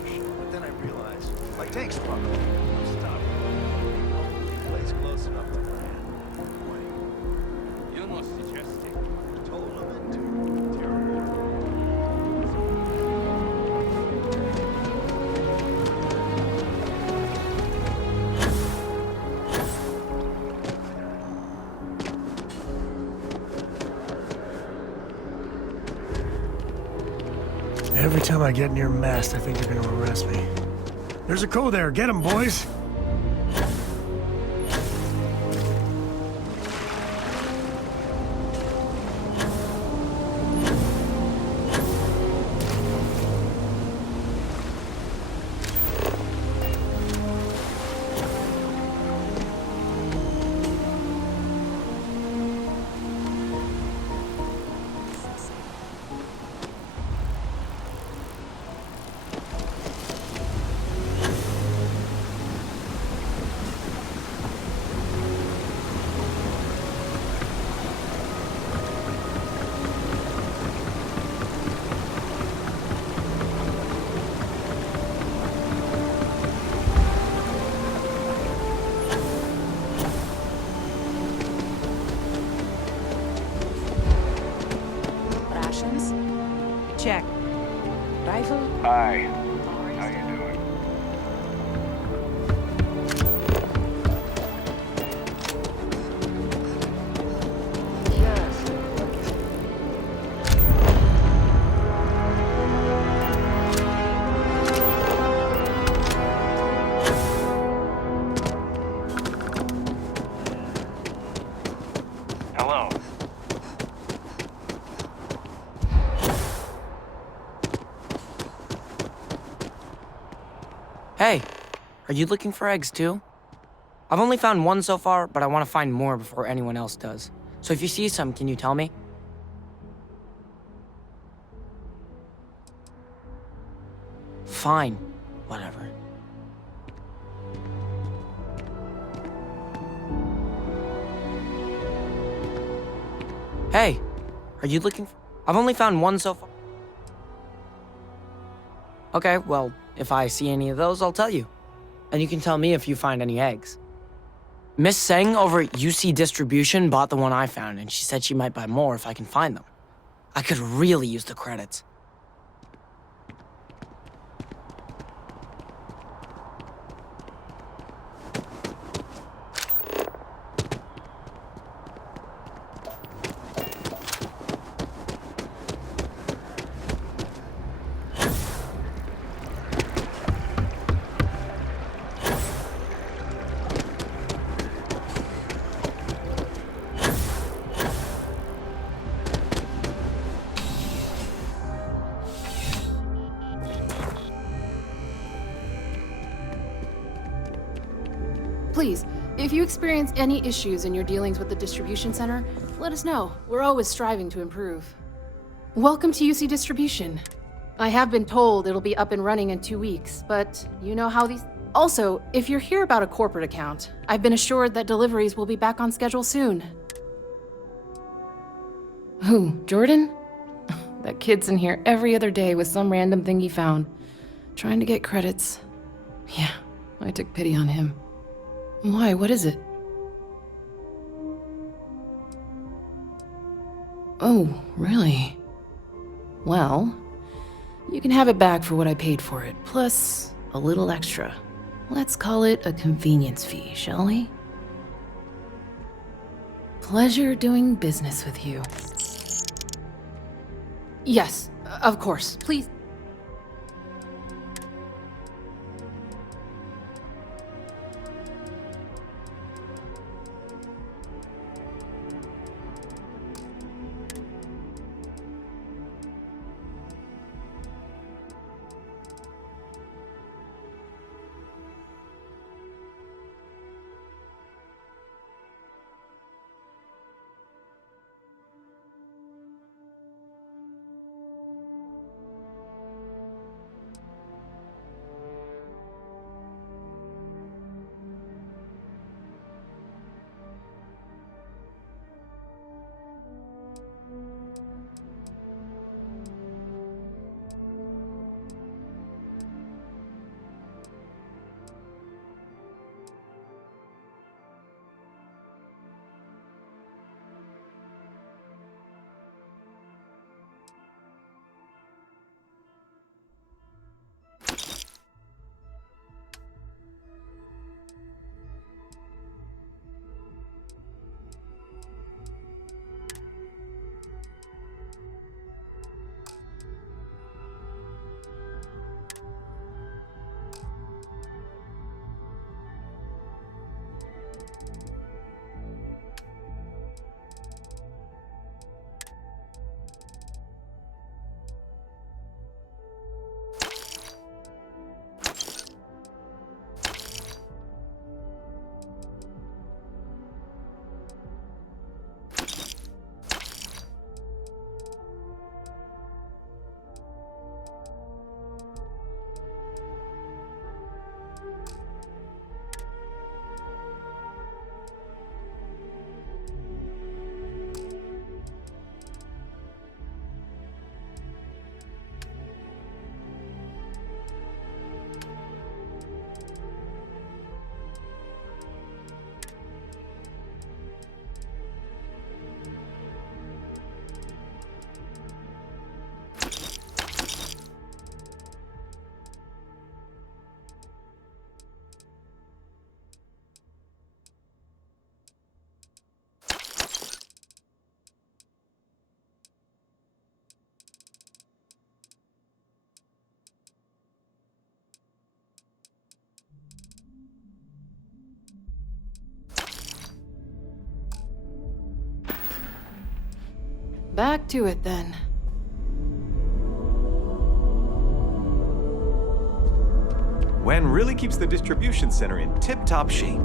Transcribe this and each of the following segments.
for sure. But then I realized, my tank sprung. I'm stopped. The place close enough to land. You must suggest it. Told him into terrible. Every time I get near mast, I think they're gonna arrest me. There's a code there. Get him, boys! Rations? Check. Rifle? Hi. How you doing? Hello. Hey, are you looking for eggs too? I've only found one so far, but I want to find more before anyone else does. So if you see some, can you tell me? Fine. Whatever. Hey, are you looking for... I've only found one so far. Okay, well, if I see any of those, I'll tell you. And you can tell me if you find any eggs. Miss Seng over at UC Distribution bought the one I found, and she said she might buy more if I can find them. I could really use the credits. Please, if you experience any issues in your dealings with the distribution center, let us know. We're always striving to improve. Welcome to UC Distribution. I have been told it'll be up and running in 2 weeks, but you know how these... Also, if you're here about a corporate account, I've been assured that deliveries will be back on schedule soon. Who, Jordan? That kid's in here every other day with some random thing he found, trying to get credits. Yeah, I took pity on him. Why? What is it? Oh, really? Well, you can have it back for what I paid for it, plus a little extra. Let's call it a convenience fee, shall we? Pleasure doing business with you. Yes, of course. Please. Back to it then. Wen really keeps the distribution center in tip-top shape.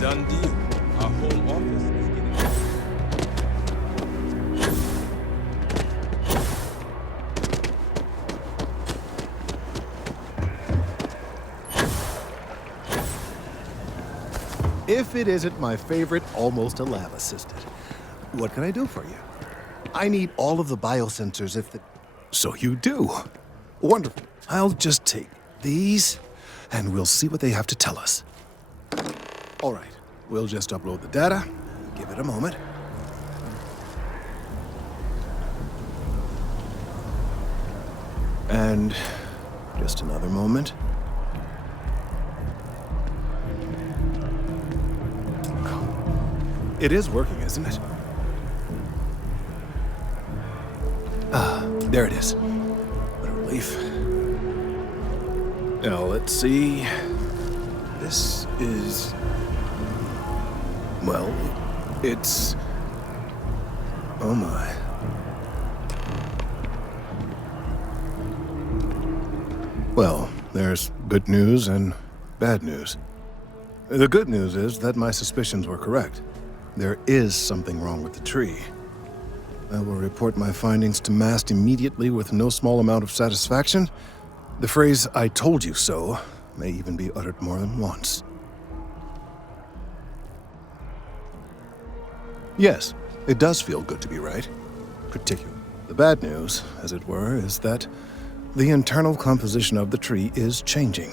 Done deal. Our whole office is getting... If it isn't my favorite almost a lab assistant. What can I do for you? I need all of the biosensors if the... So you do. Wonderful. I'll just take these, and we'll see what they have to tell us. All right. We'll just upload the data. Give it a moment. And just another moment. It is working, isn't it? Ah, there it is. What a relief. Now, let's see. This is... Well, it's... Oh my. Well, there's good news and bad news. The good news is that my suspicions were correct. There is something wrong with the tree. I will report my findings to MAST immediately with no small amount of satisfaction. The phrase, "I told you so," may even be uttered more than once. Yes, it does feel good to be right. Particularly. The bad news, as it were, is that the internal composition of the tree is changing.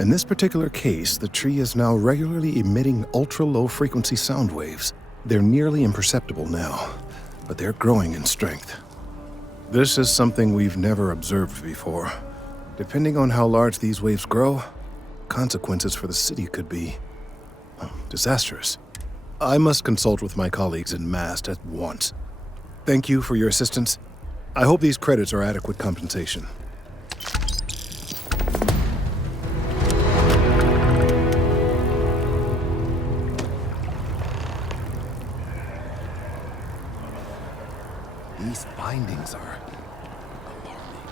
In this particular case, the tree is now regularly emitting ultra-low frequency sound waves. They're nearly imperceptible now, but they're growing in strength. This is something we've never observed before. Depending on how large these waves grow, consequences for the city could be disastrous. I must consult with my colleagues in MAST at once. Thank you for your assistance. I hope these credits are adequate compensation. These findings are alarming.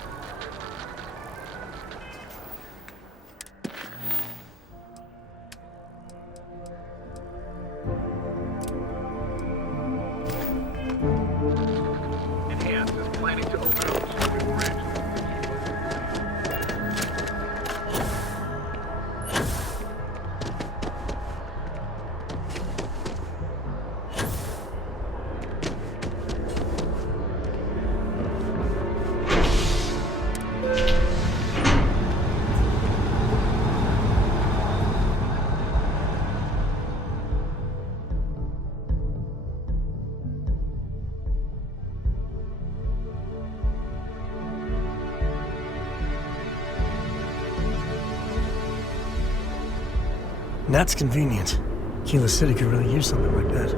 Enhance is planning to open up a new bridge. That's convenient. Kila City could really use something like that.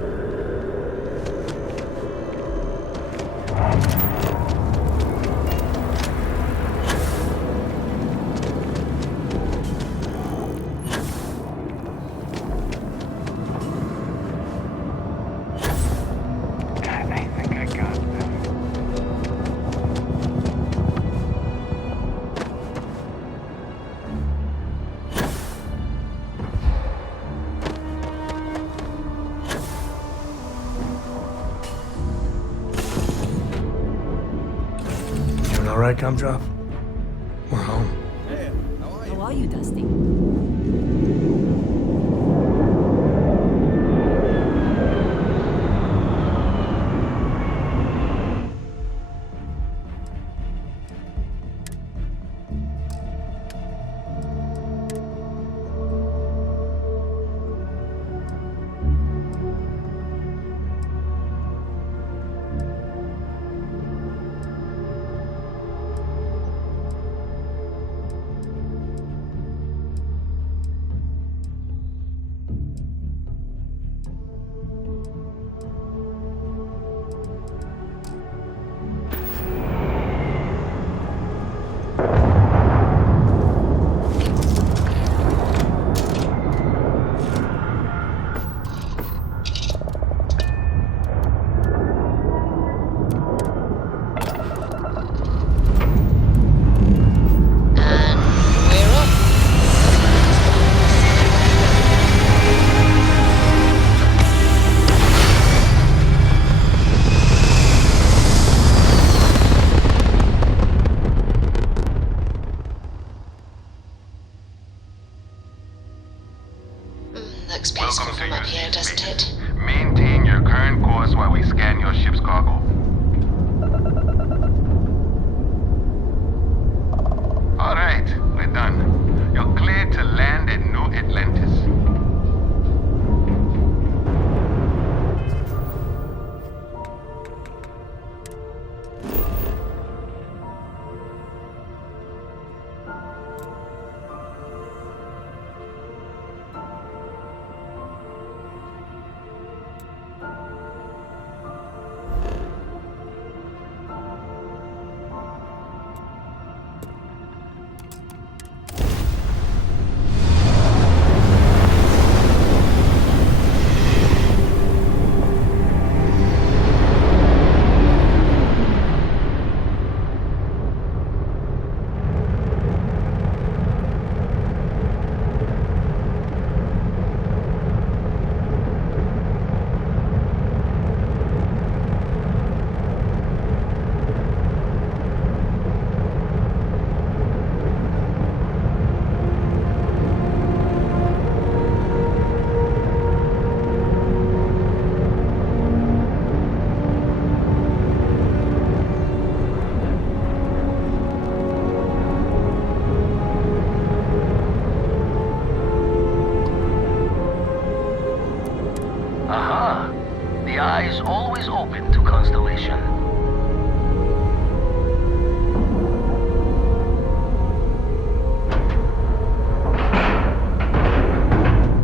I think I got this. Doing all right, Gumdrop? We're home. How are you, Dusty? to Constellation.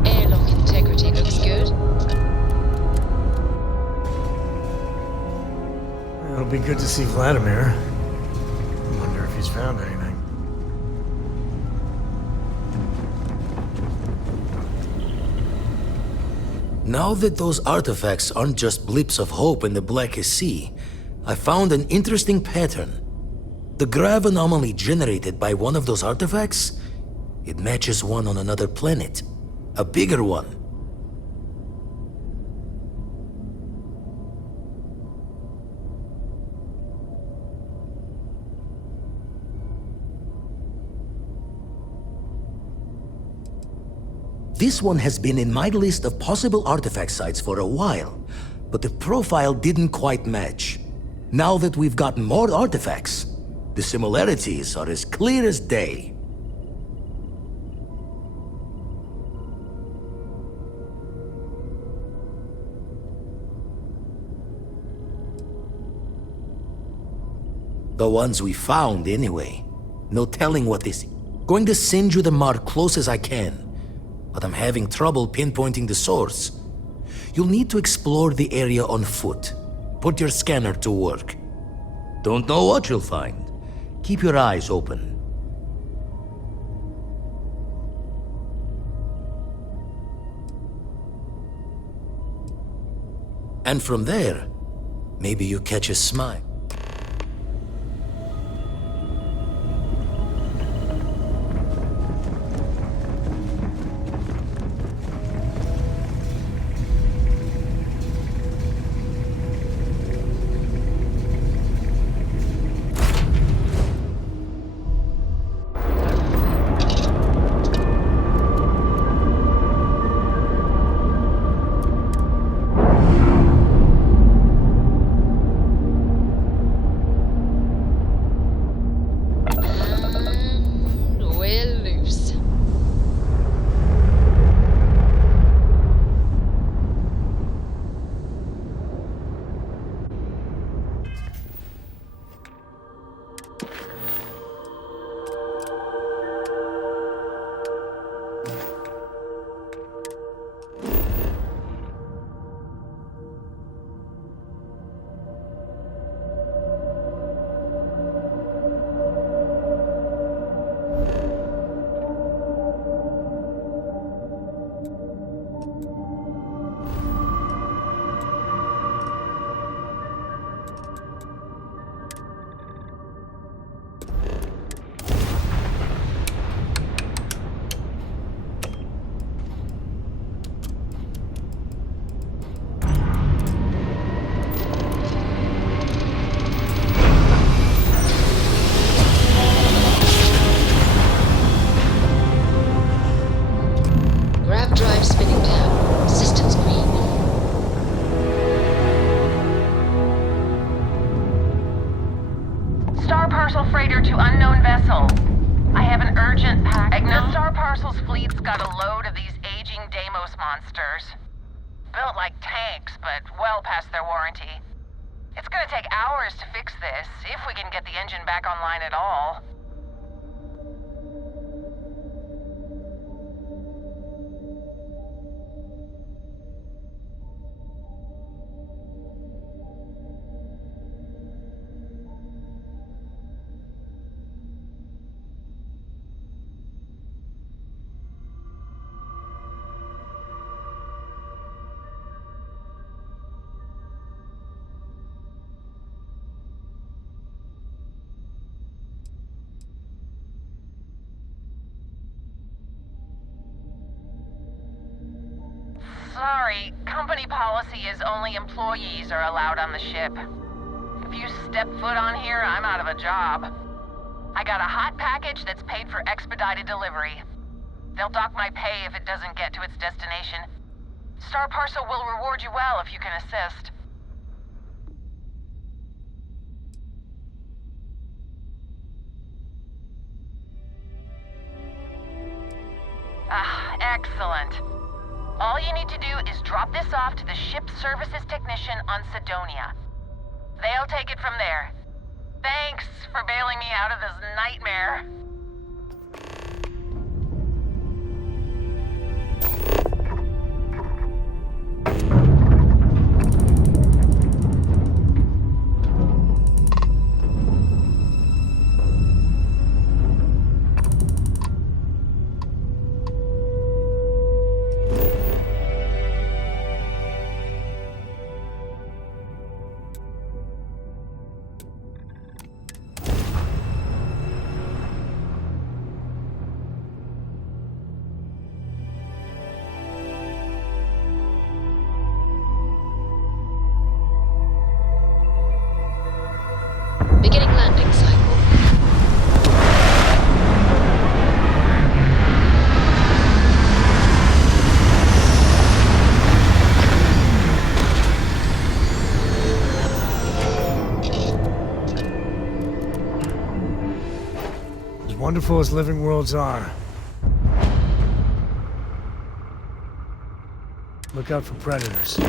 Airlock integrity looks good. It'll be good to see Vladimir. I wonder if he's found anything. Now that those artifacts aren't just blips of hope in the Blackest Sea, I found an interesting pattern. The grav anomaly generated by one of those artifacts, it matches one on another planet. A bigger one. This one has been in my list of possible artifact sites for a while, but the profile didn't quite match. Now that we've gotten more artifacts, the similarities are as clear as day. The ones we found, anyway. No telling what this is. Going to send you the mark close as I can, but I'm having trouble pinpointing the source. You'll need to explore the area on foot. Put your scanner to work. Don't know what you'll find. Keep your eyes open. And from there, maybe you catch a smile. We're loose. Grav drive spinning down. Systems green. Star Parcel freighter to unknown vessel. I have an urgent pack. The Star Parcel's fleet's got a load of these aging Deimos monsters. Built like tanks, but well past their warranty. It's gonna take hours to fix this, if we can get the engine back online at all. Sorry, company policy is only employees are allowed on the ship. If you step foot on here, I'm out of a job. I got a hot package that's paid for expedited delivery. They'll dock my pay if it doesn't get to its destination. Star Parcel will reward you well if you can assist. Ah, excellent. All you need to do is drop this off to the ship services technician on Sidonia. They'll take it from there. Thanks for bailing me out of this nightmare. Beginning landing cycle. As wonderful as living worlds are, look out for predators.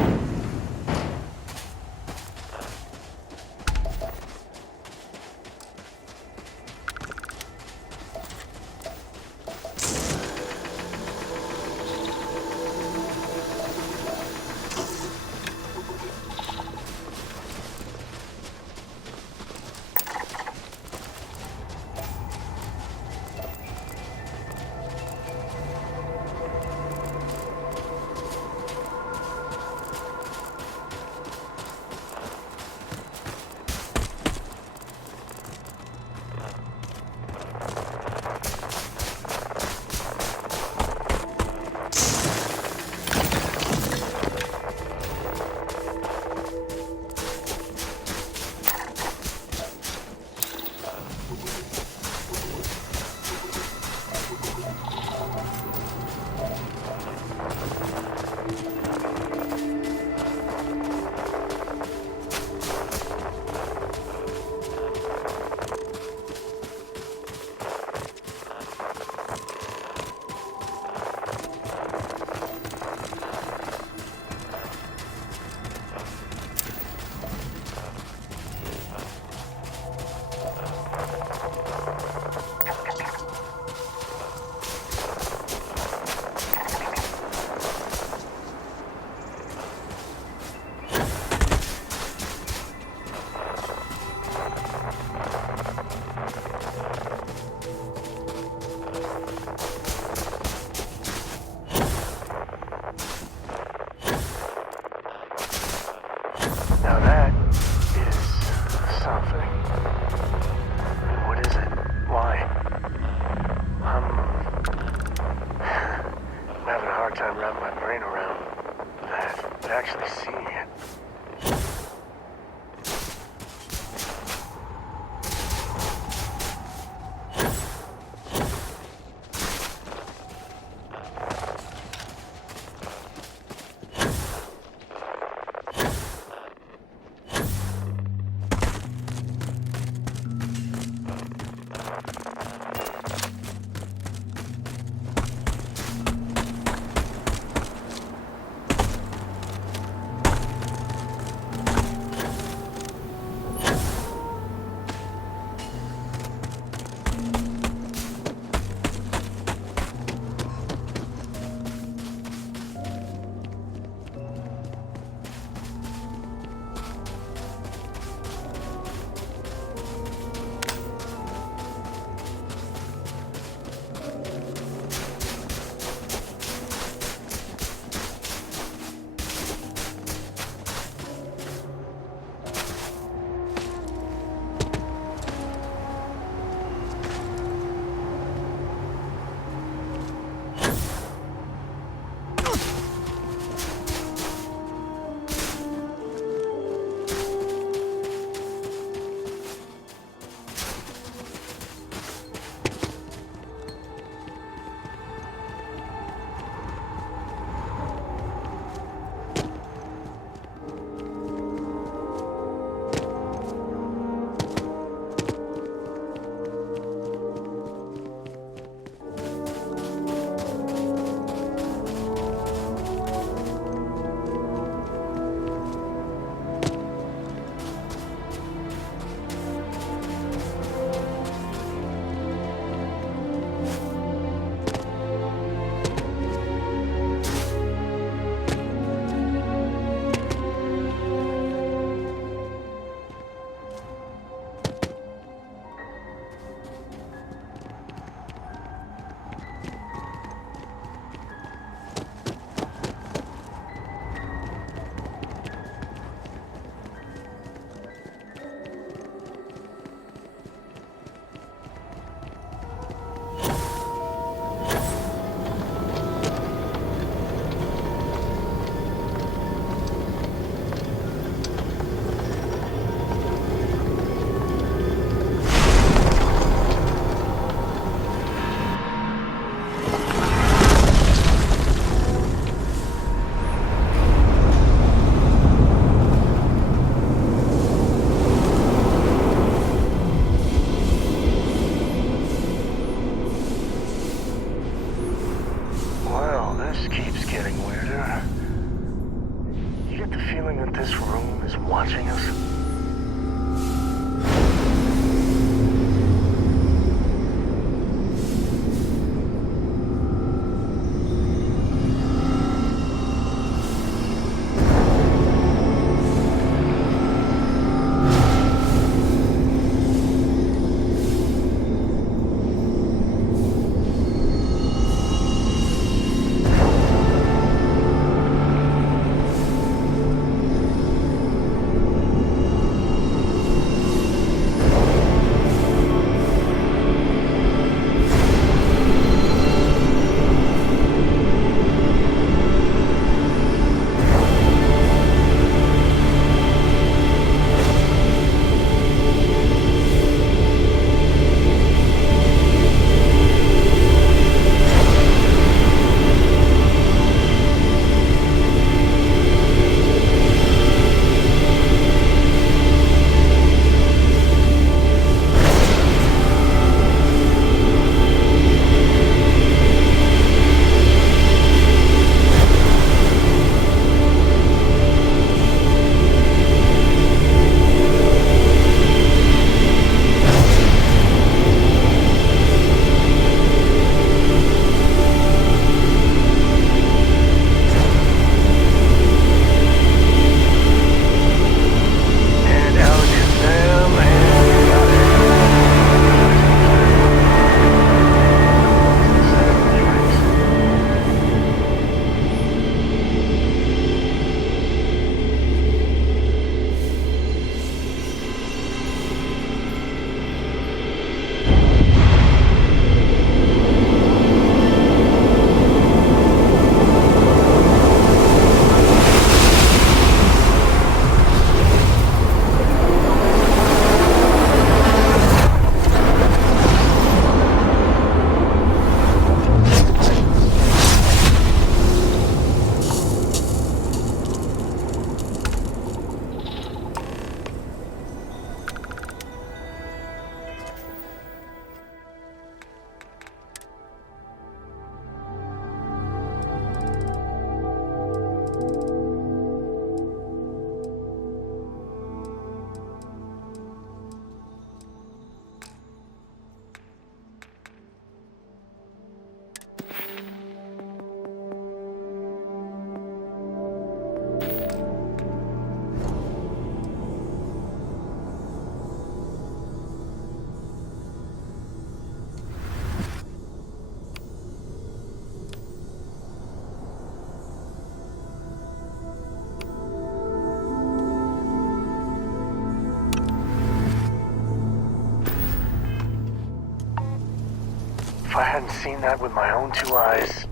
If I hadn't seen that with my own 2 eyes,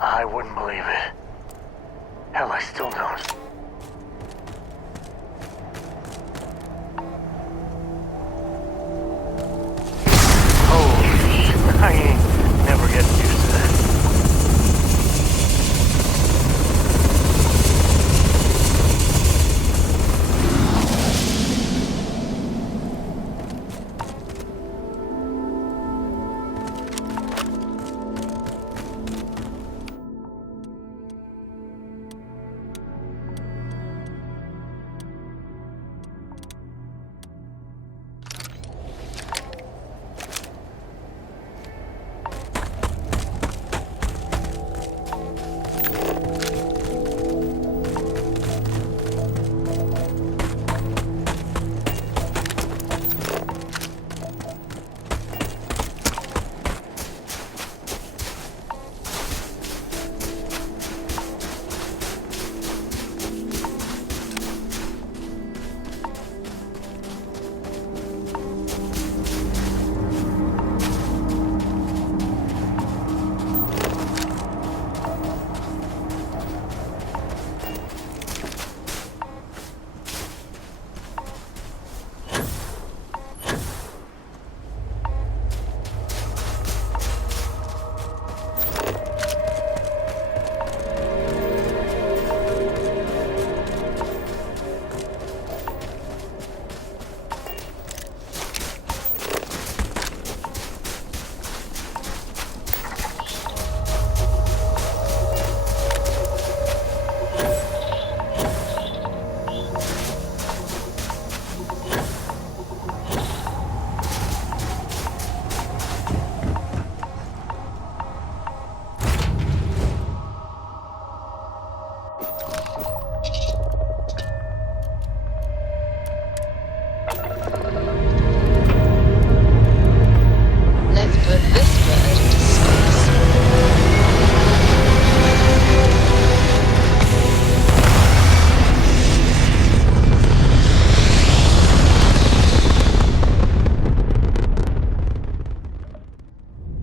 I wouldn't believe it. Hell, I still don't. Holy, I ain't never getting used to that.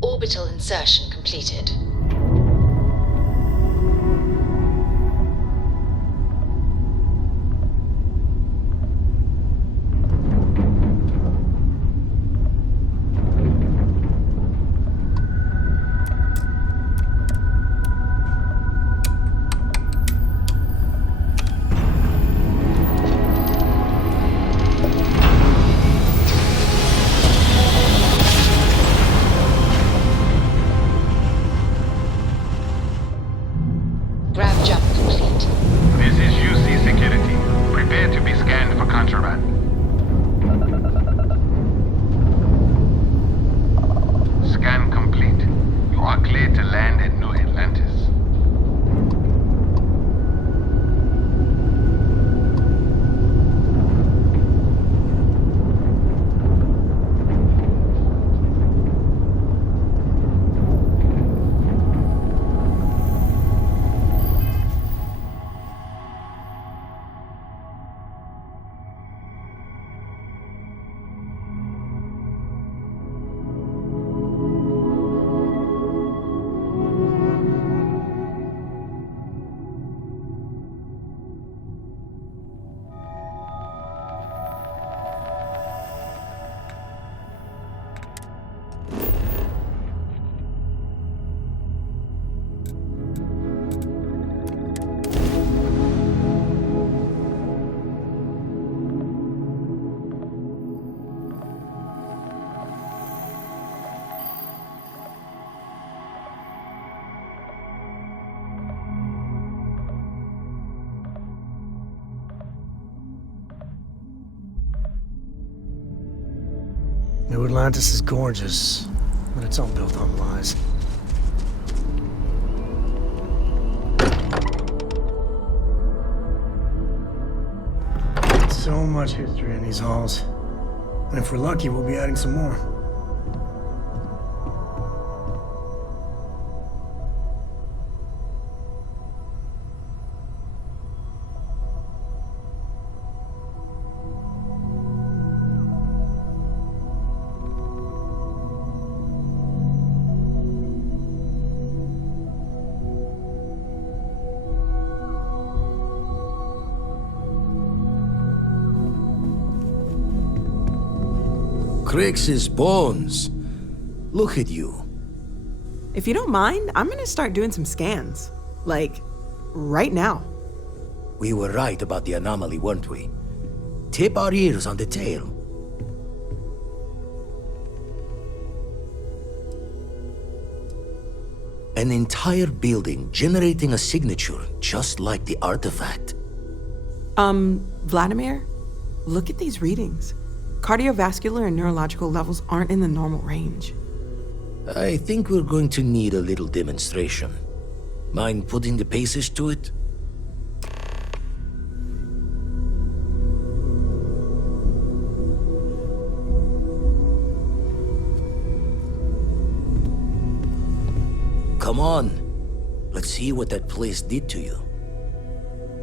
Orbital insertion completed. Grav jump complete. This is UC Security. Prepare to be scanned for contraband. Scan complete. You are cleared to land at New Atlantis. New Atlantis is gorgeous, but it's all built on lies. So much history in these halls. And if we're lucky, we'll be adding some more. Crix's bones. Look at you. If you don't mind, I'm gonna start doing some scans. Like, right now. We were right about the anomaly, weren't we? Tip our ears on the tail. An entire building generating a signature just like the artifact. Vladimir, look at these readings. Cardiovascular and neurological levels aren't in the normal range. I think we're going to need a little demonstration. Mind putting the paces to it? Come on. Let's see what that place did to you.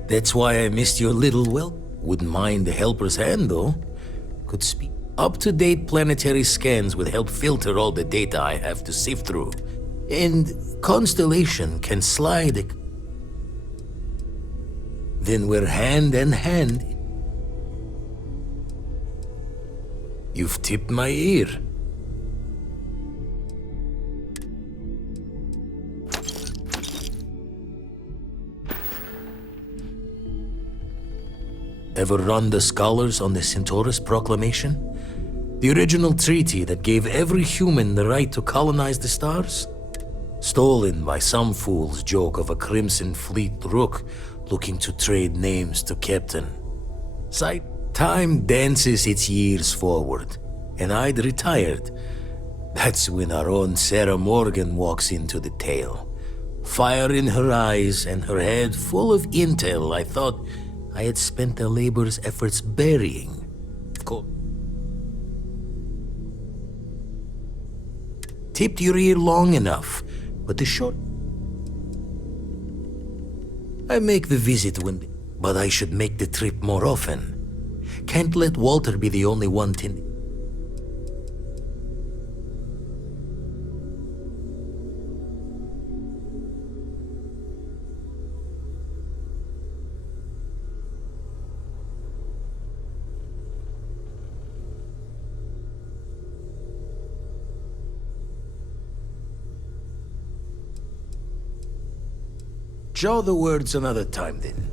That's why I missed your little whelp. Wouldn't mind a helper's hand, though. Could speak. Up-to-date planetary scans would help filter all the data I have to sift through. And Constellation can slide a... Then we're hand in hand. You've tipped my ear. Ever run the scholars on the Centaurus Proclamation? The original treaty that gave every human the right to colonize the stars? Stolen by some fool's joke of a Crimson Fleet rook looking to trade names to Captain. Sight, time dances its years forward, and I'd retired. That's when our own Sarah Morgan walks into the tale. Fire in her eyes and her head full of intel I thought I had spent the labor's efforts burying. Tipped your ear long enough, but the short... I make the visit when... But I should make the trip more often. Can't let Walter be the only one tending... Jaw the words another time, then.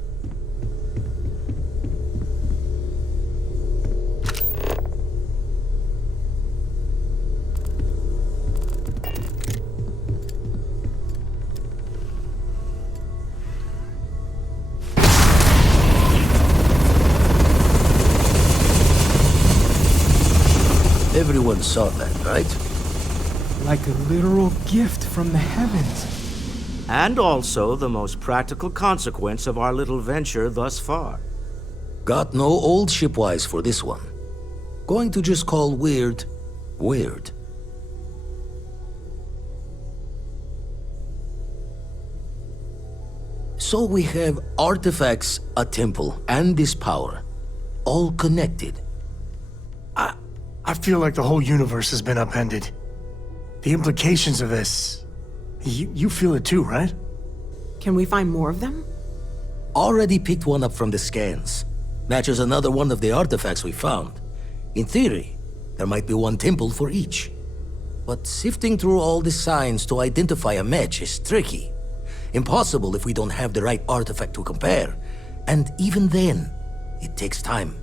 Everyone saw that, right? Like a literal gift from the heavens. And also the most practical consequence of our little venture thus far. Got no old shipwise for this one. Going to just call weird, weird. So we have artifacts, a temple, and this power. All connected. I feel like the whole universe has been upended. The implications of this... You feel it too, right? Can we find more of them? Already picked one up from the scans. Matches another one of the artifacts we found. In theory, there might be one temple for each. But sifting through all the signs to identify a match is tricky. Impossible if we don't have the right artifact to compare. And even then, it takes time.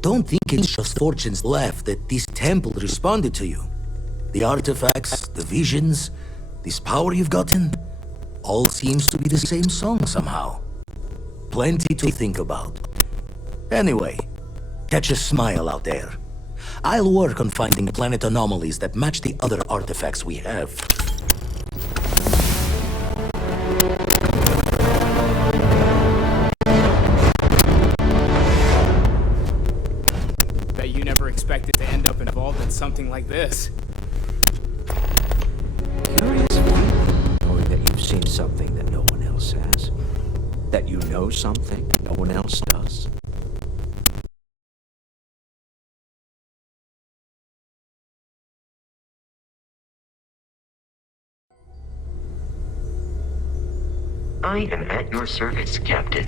Don't think it's just fortune's laugh that this temple responded to you. The artifacts, the visions, this power you've gotten, all seems to be the same song somehow. Plenty to think about. Anyway, catch a smile out there. I'll work on finding planet anomalies that match the other artifacts we have. Expected to end up involved in something like this. Curious feeling, knowing that you've seen something that no one else has. That you know something no one else does. I am at your service, Captain.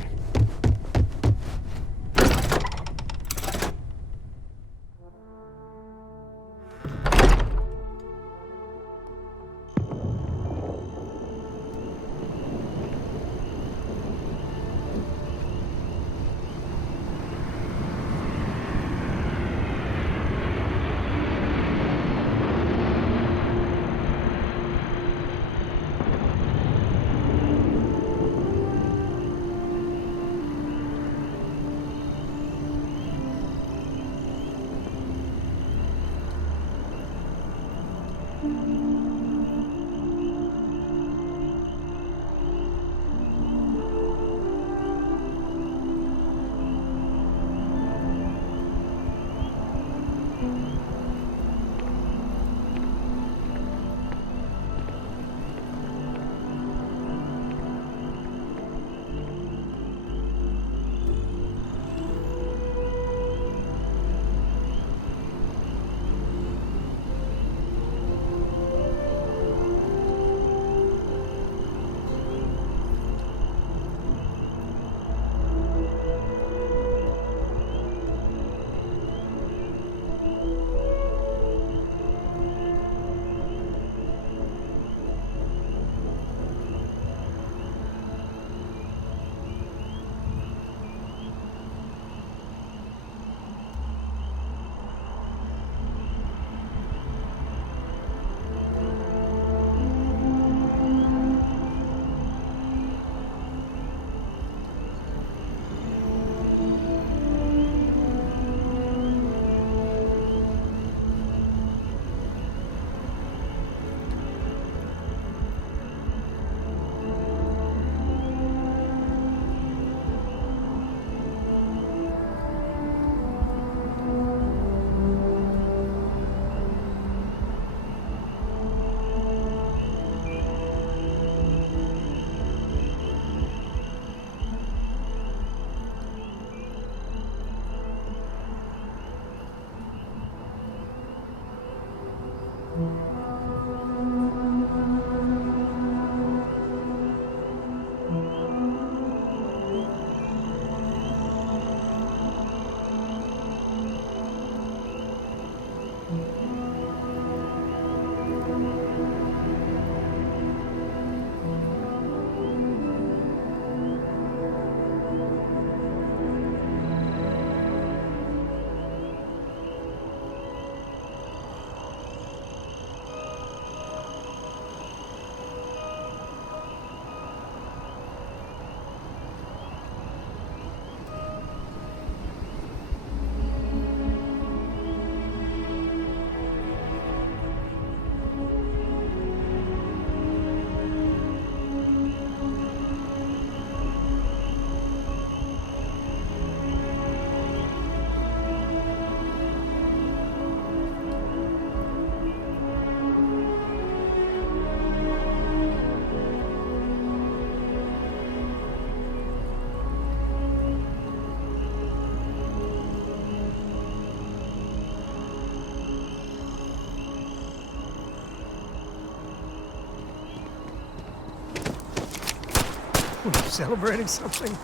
What, are you celebrating something?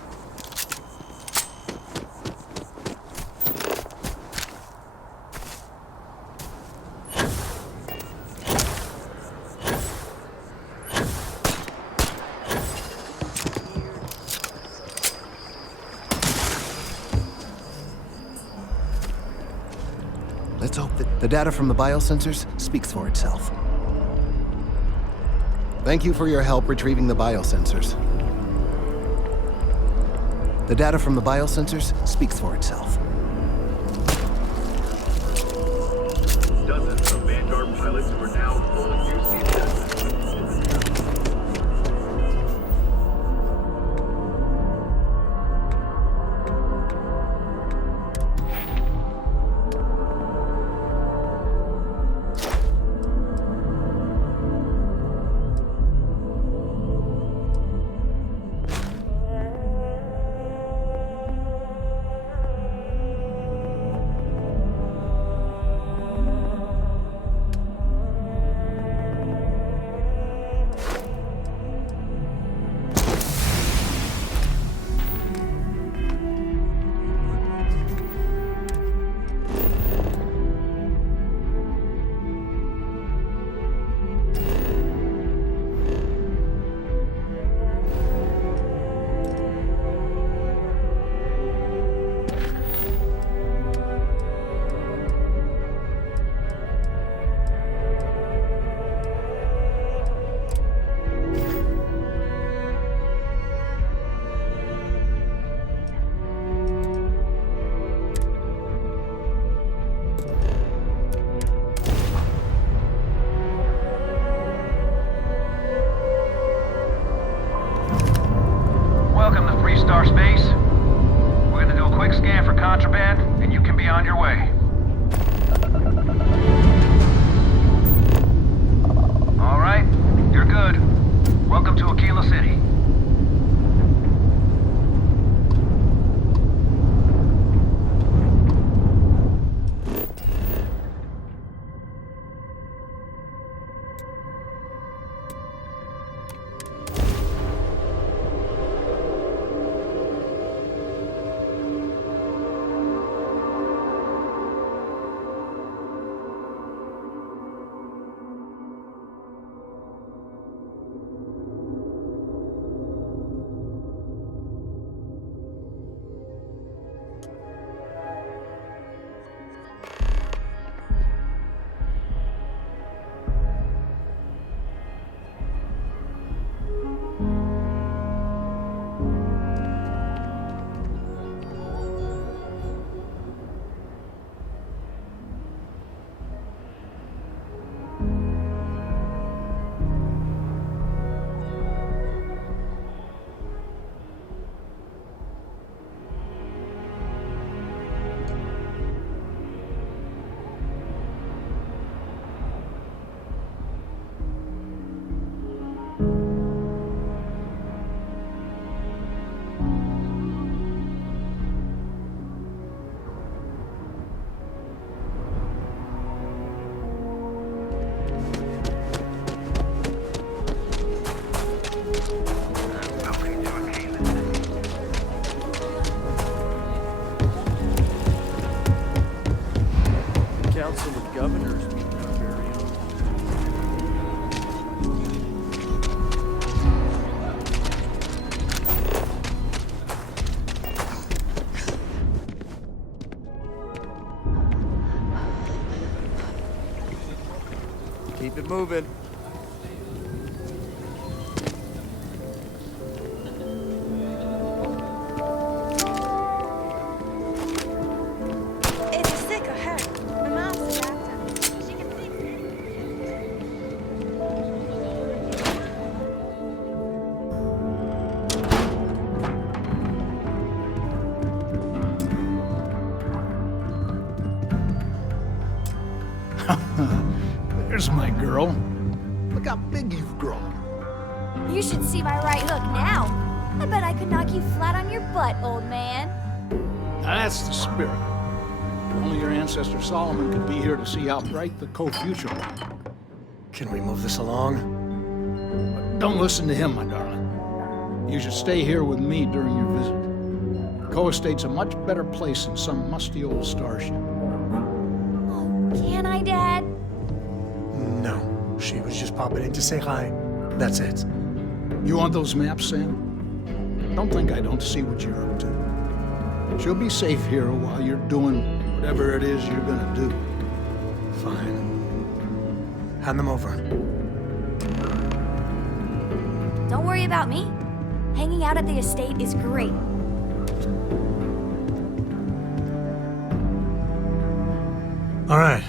Let's hope that the data from the biosensors speaks for itself. Thank you for your help retrieving the biosensors. The data from the biosensors speaks for itself. Dozens of Vanguard pilots who are now full UC Star Space. We're gonna do a quick scan for contraband, and you can be on your way. All right, you're good. Welcome to Aquila City. Council of Governors meeting our very own. Keep it moving. Is he sick or hurt? My mom's a doctor. She can fix There's my girl. Look how big you've grown. You should see my right hook now. I bet I could knock you flat on your butt, old man. Now that's the spirit. Only your ancestor Solomon could be here to see how bright the co-future will. Can we move this along? Don't listen to him, my darling. You should stay here with me during your visit. Co-estate's a much better place than some musty old starship. Can I, Dad? No. She was just popping in to say hi. That's it. You want those maps, Sam? Don't think I don't see what you're up to. She'll be safe here while you're doing whatever it is you're gonna do. Fine. Hand them over. Don't worry about me. Hanging out at the estate is great. All right.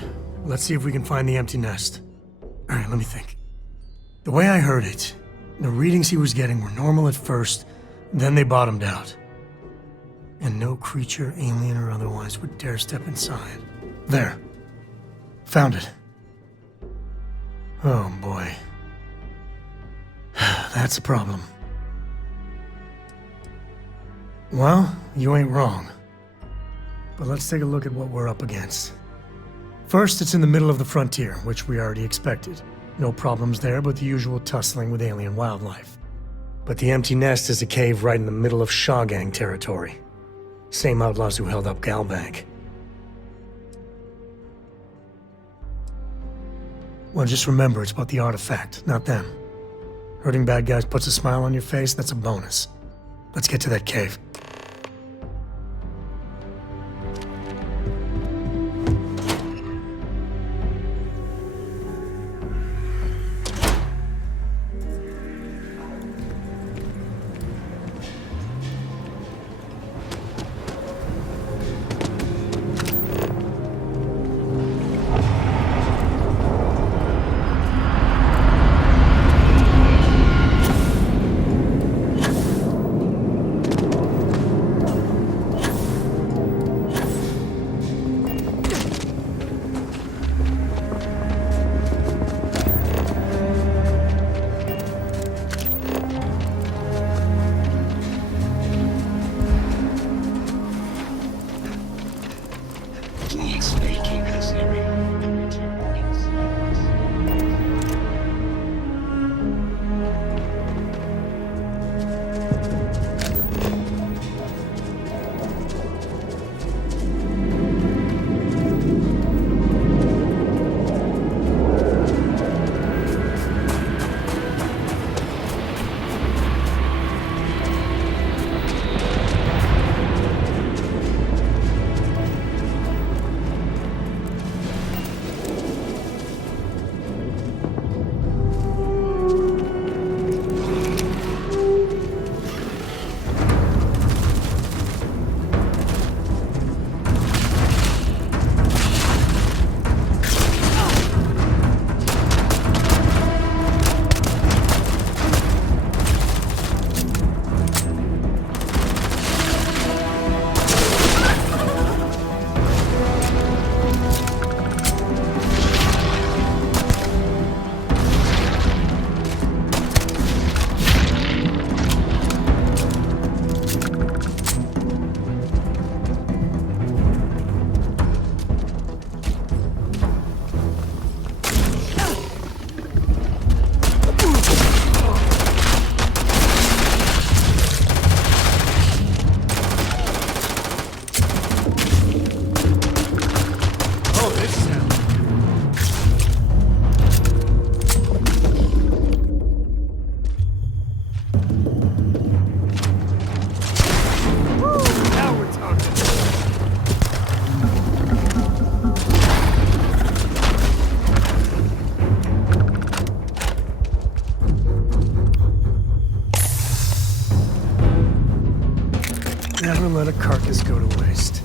Let's see if we can find the empty nest. All right, let me think. The way I heard it, the readings he was getting were normal at first, then they bottomed out. And no creature, alien or otherwise, would dare step inside. There. Found it. Oh, boy. That's a problem. Well, you ain't wrong. But let's take a look at what we're up against. First, it's in the middle of the frontier, which we already expected. No problems there, but the usual tussling with alien wildlife. But the empty nest is a cave right in the middle of Shawgang territory. Same outlaws who held up Galbank. Well, just remember, it's about the artifact, not them. Hurting bad guys puts a smile on your face, that's a bonus. Let's get to that cave. never let a carcass go to waste.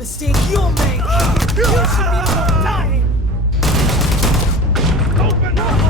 mistake you'll make! You should be the one dying! Open up!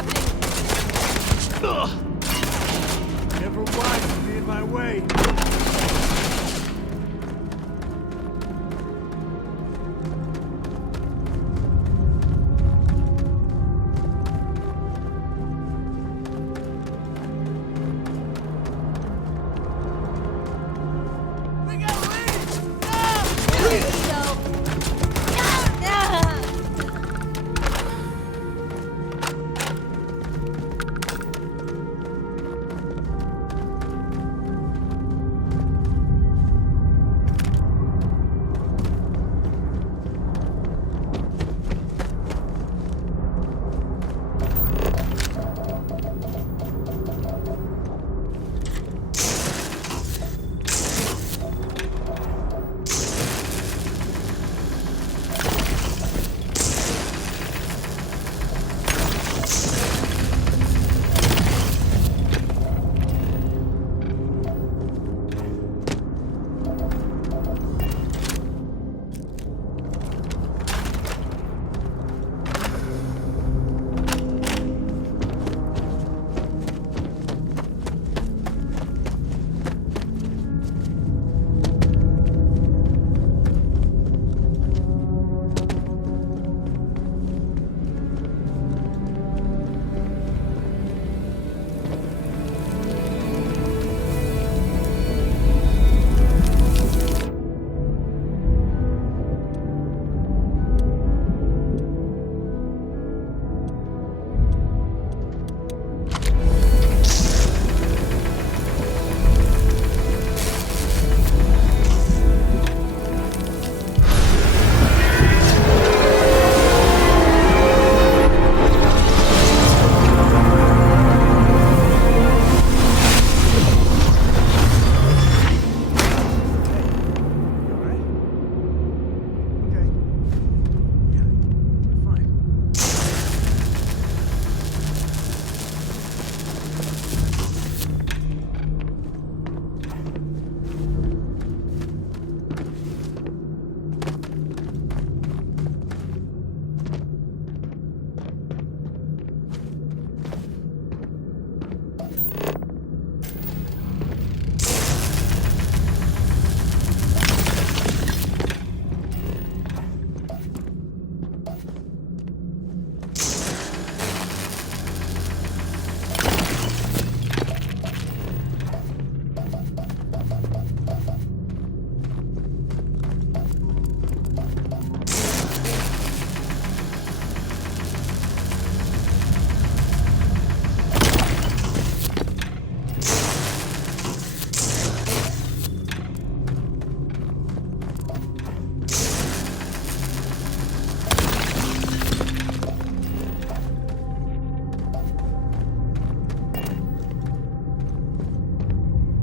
happening? Never wise to be in my way.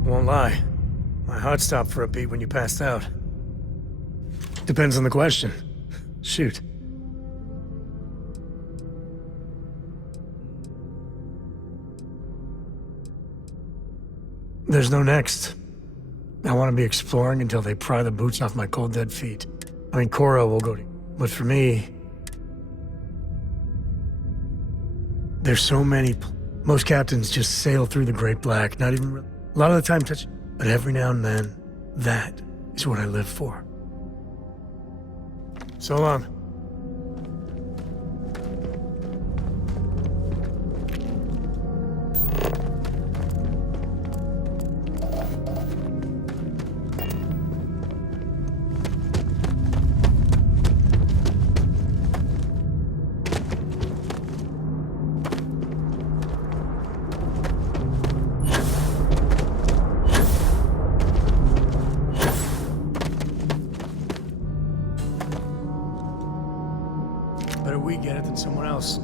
Won't lie. My heart stopped for a beat when you passed out. Depends on the question. Shoot. There's no next. I want to be exploring until they pry the boots off my cold dead feet. I mean, Cora will go to... But for me... There's so many... Most captains just sail through the Great Black, not even... A lot of the time touch... But every now and then, that is what I live for. So long. Better we get it than someone else.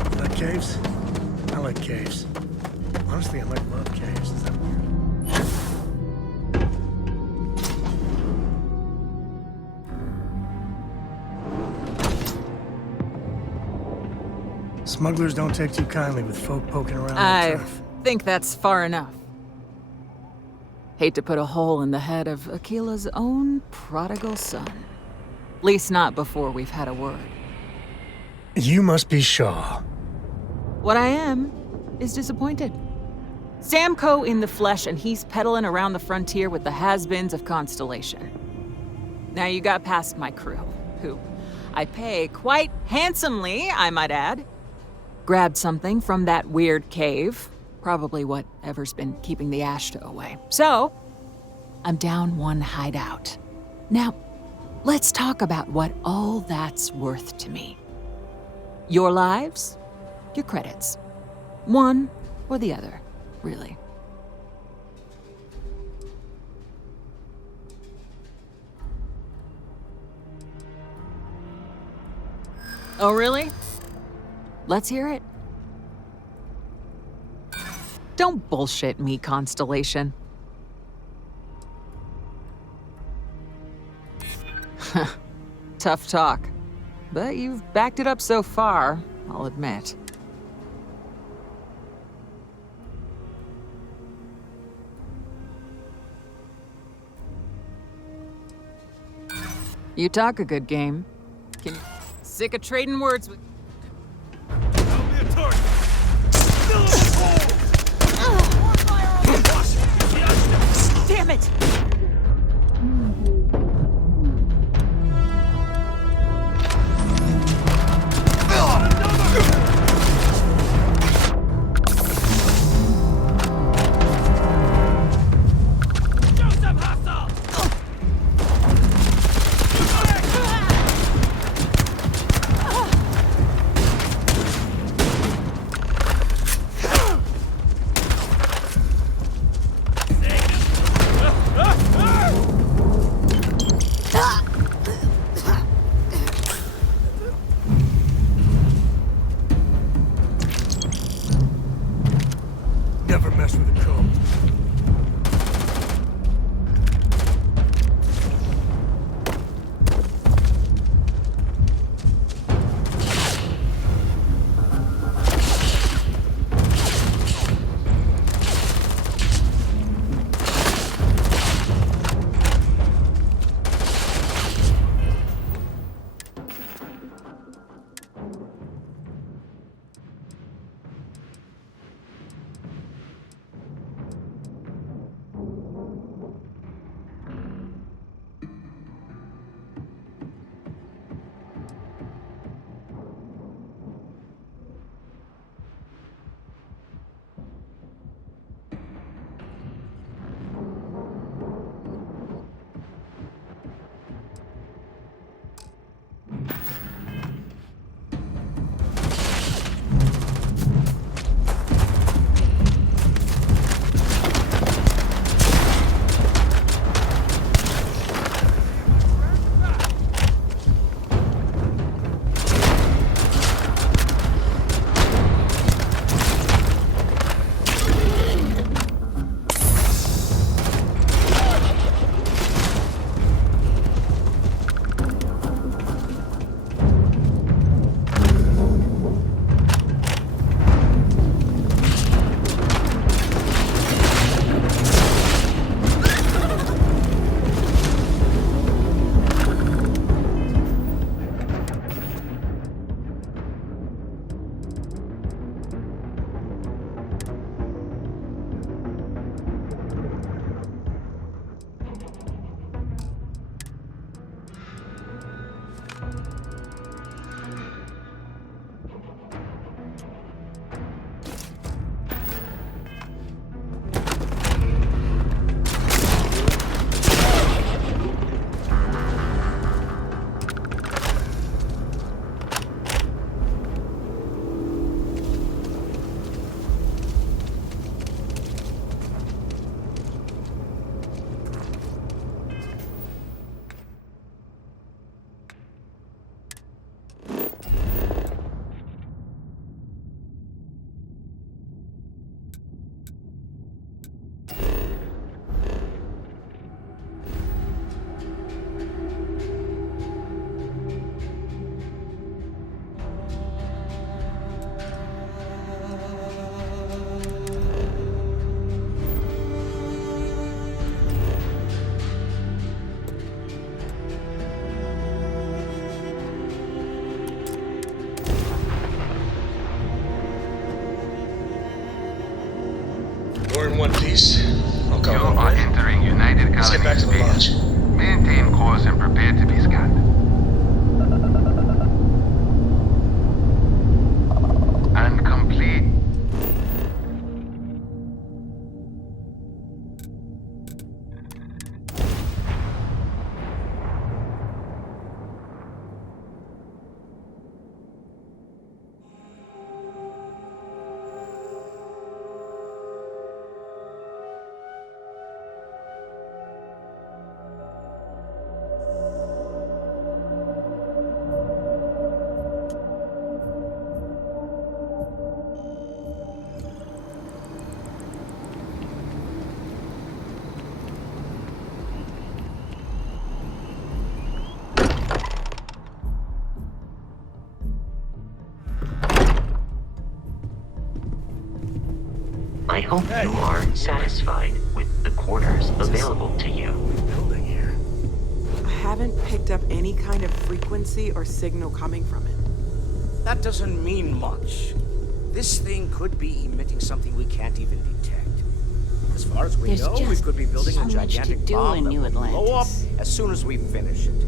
You like caves? I like caves. Honestly, I might love caves. Is that weird? Smugglers don't take too kindly with folk poking around their I turf. think that's far enough. Hate to put a hole in the head of Akila's own prodigal son. Least not before we've had a word. You must be Shaw. What I am is disappointed. Samco in the flesh, and he's peddling around the frontier with the has-beens of Constellation. Now you got past my crew, who I pay quite handsomely, I might add. Grabbed something from that weird cave, probably whatever's been keeping the Ashta away. So, I'm down one hideout. Now, let's talk about what all that's worth to me. Your lives, your credits. One or the other, really. Oh, really? Let's hear it. Don't bullshit me, Constellation. Tough talk. But you've backed it up so far, I'll admit. You talk a good game. Can you... Sick of trading words with... Damn it! Never mess with a code. We're in one piece. I'll call You it. are entering United Let's get Colony back to the space. lodge. Maintain course and prepare to be scanned. And complete. I hope you are satisfied with the quarters available to you. Building here. I haven't picked up any kind of frequency or signal coming from it. That doesn't mean much. This thing could be emitting something we can't even detect. As far as we There's know, we just could be building so a much to gigantic do bomb in that New will blow up Atlantis. as soon as we finish it.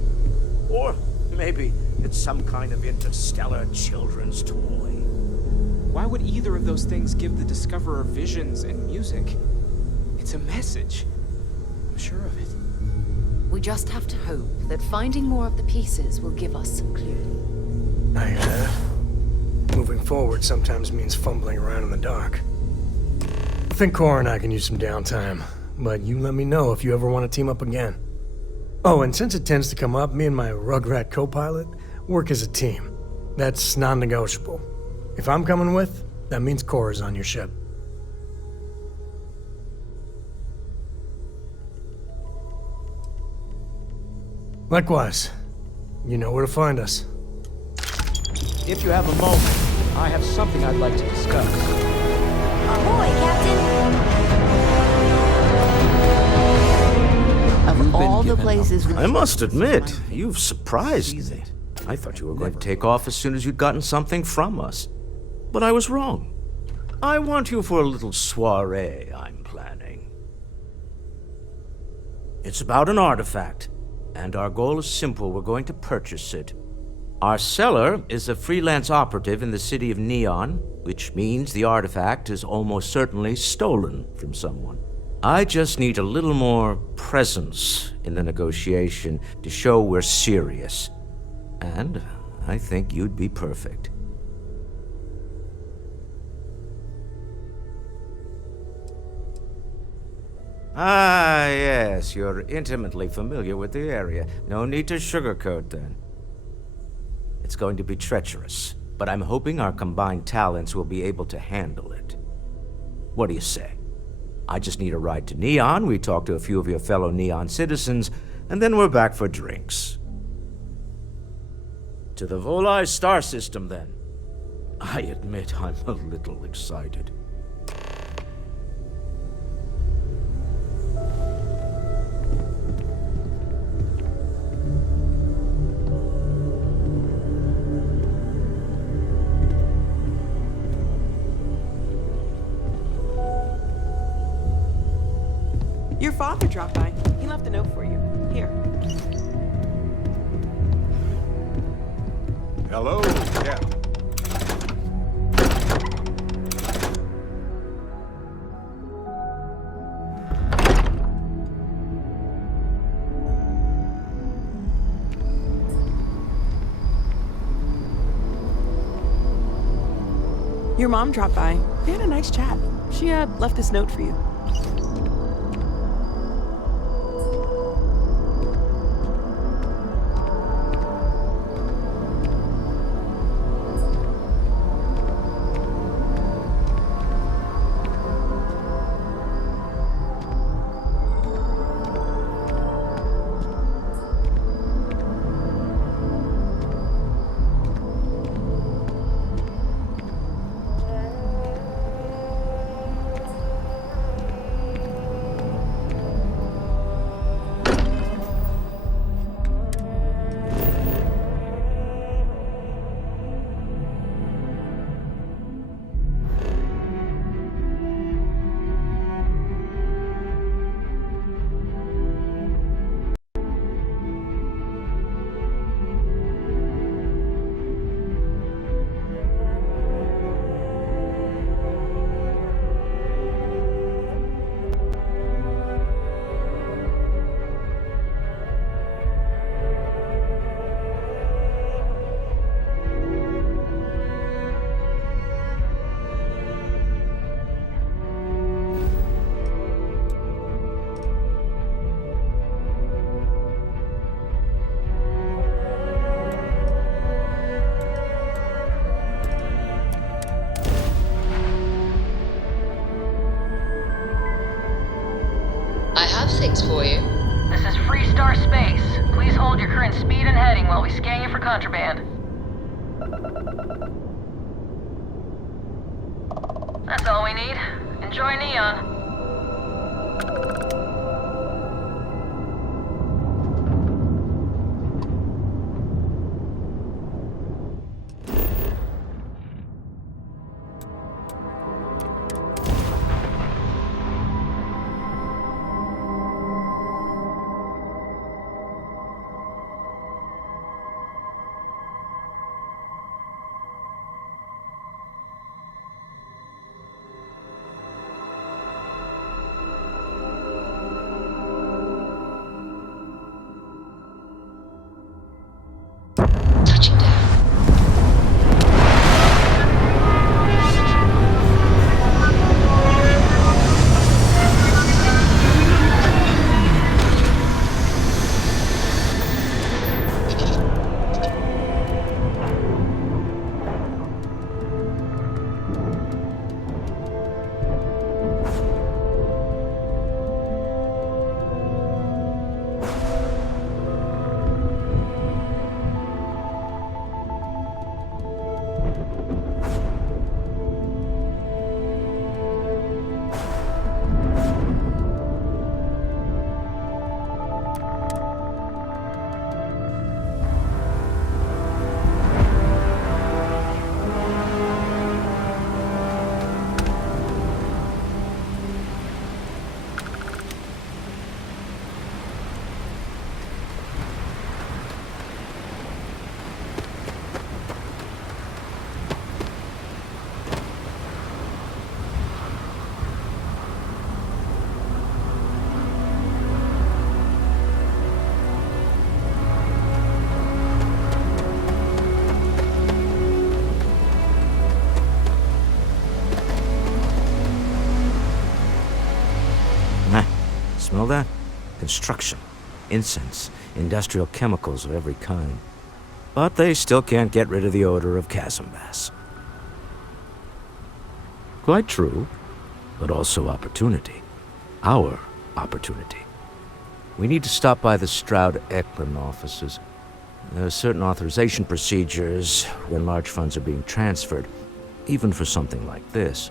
Or maybe it's some kind of interstellar children's toy. Why would either of those things give the Discoverer visions and music? It's a message. I'm sure of it. We just have to hope that finding more of the pieces will give us some clue. Moving forward sometimes means fumbling around in the dark. I think Cora and I can use some downtime, but you let me know if you ever want to team up again. Oh, and since it tends to come up, me and my Rugrat co-pilot work as a team. That's non-negotiable. If I'm coming with, that means Cora's on your ship. Likewise, you know where to find us. If you have a moment, I have something I'd like to discuss. Ahoy, Captain! Of all the places we I must admit, you've surprised me. I thought you were going to take off as soon as you'd gotten something from us. But I was wrong. I want you for a little soiree I'm planning. It's about an artifact, and our goal is simple. We're going to purchase it. Our seller is a freelance operative in the city of Neon, which means the artifact is almost certainly stolen from someone. I just need a little more presence in the negotiation to show we're serious. And I think you'd be perfect. Ah, yes, you're intimately familiar with the area. No need to sugarcoat, then. It's going to be treacherous, but I'm hoping our combined talents will be able to handle it. What do you say? I just need a ride to Neon, we talk to a few of your fellow Neon citizens, and then we're back for drinks. To the Volai star system, then. I admit I'm a little excited. Your father dropped by. He left a note for you. Here. Hello, Cap. Your mom dropped by. We had a nice chat. She left this note for you. things for you. This is Freestar Space. Please hold your current speed and heading while we scan you for contraband. That's all we need. Enjoy Neon. Touching down. Smell that? Construction, incense, industrial chemicals of every kind. But they still can't get rid of the odor of chasm bass. Quite true, but also opportunity. Our opportunity. We need to stop by the Stroud-Eklund offices. There are certain authorization procedures when large funds are being transferred, even for something like this.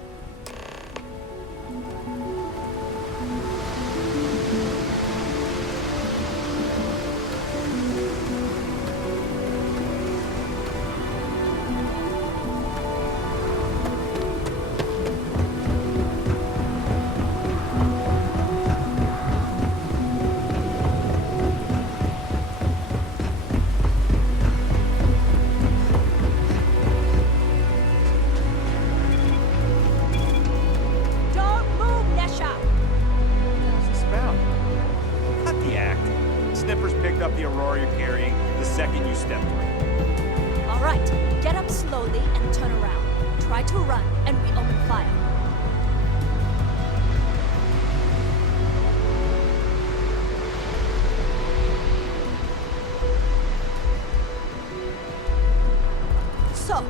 Sniffers picked up the Aurora you're carrying the second you stepped through. All right, get up slowly and turn around. Try to run, and we open fire. So,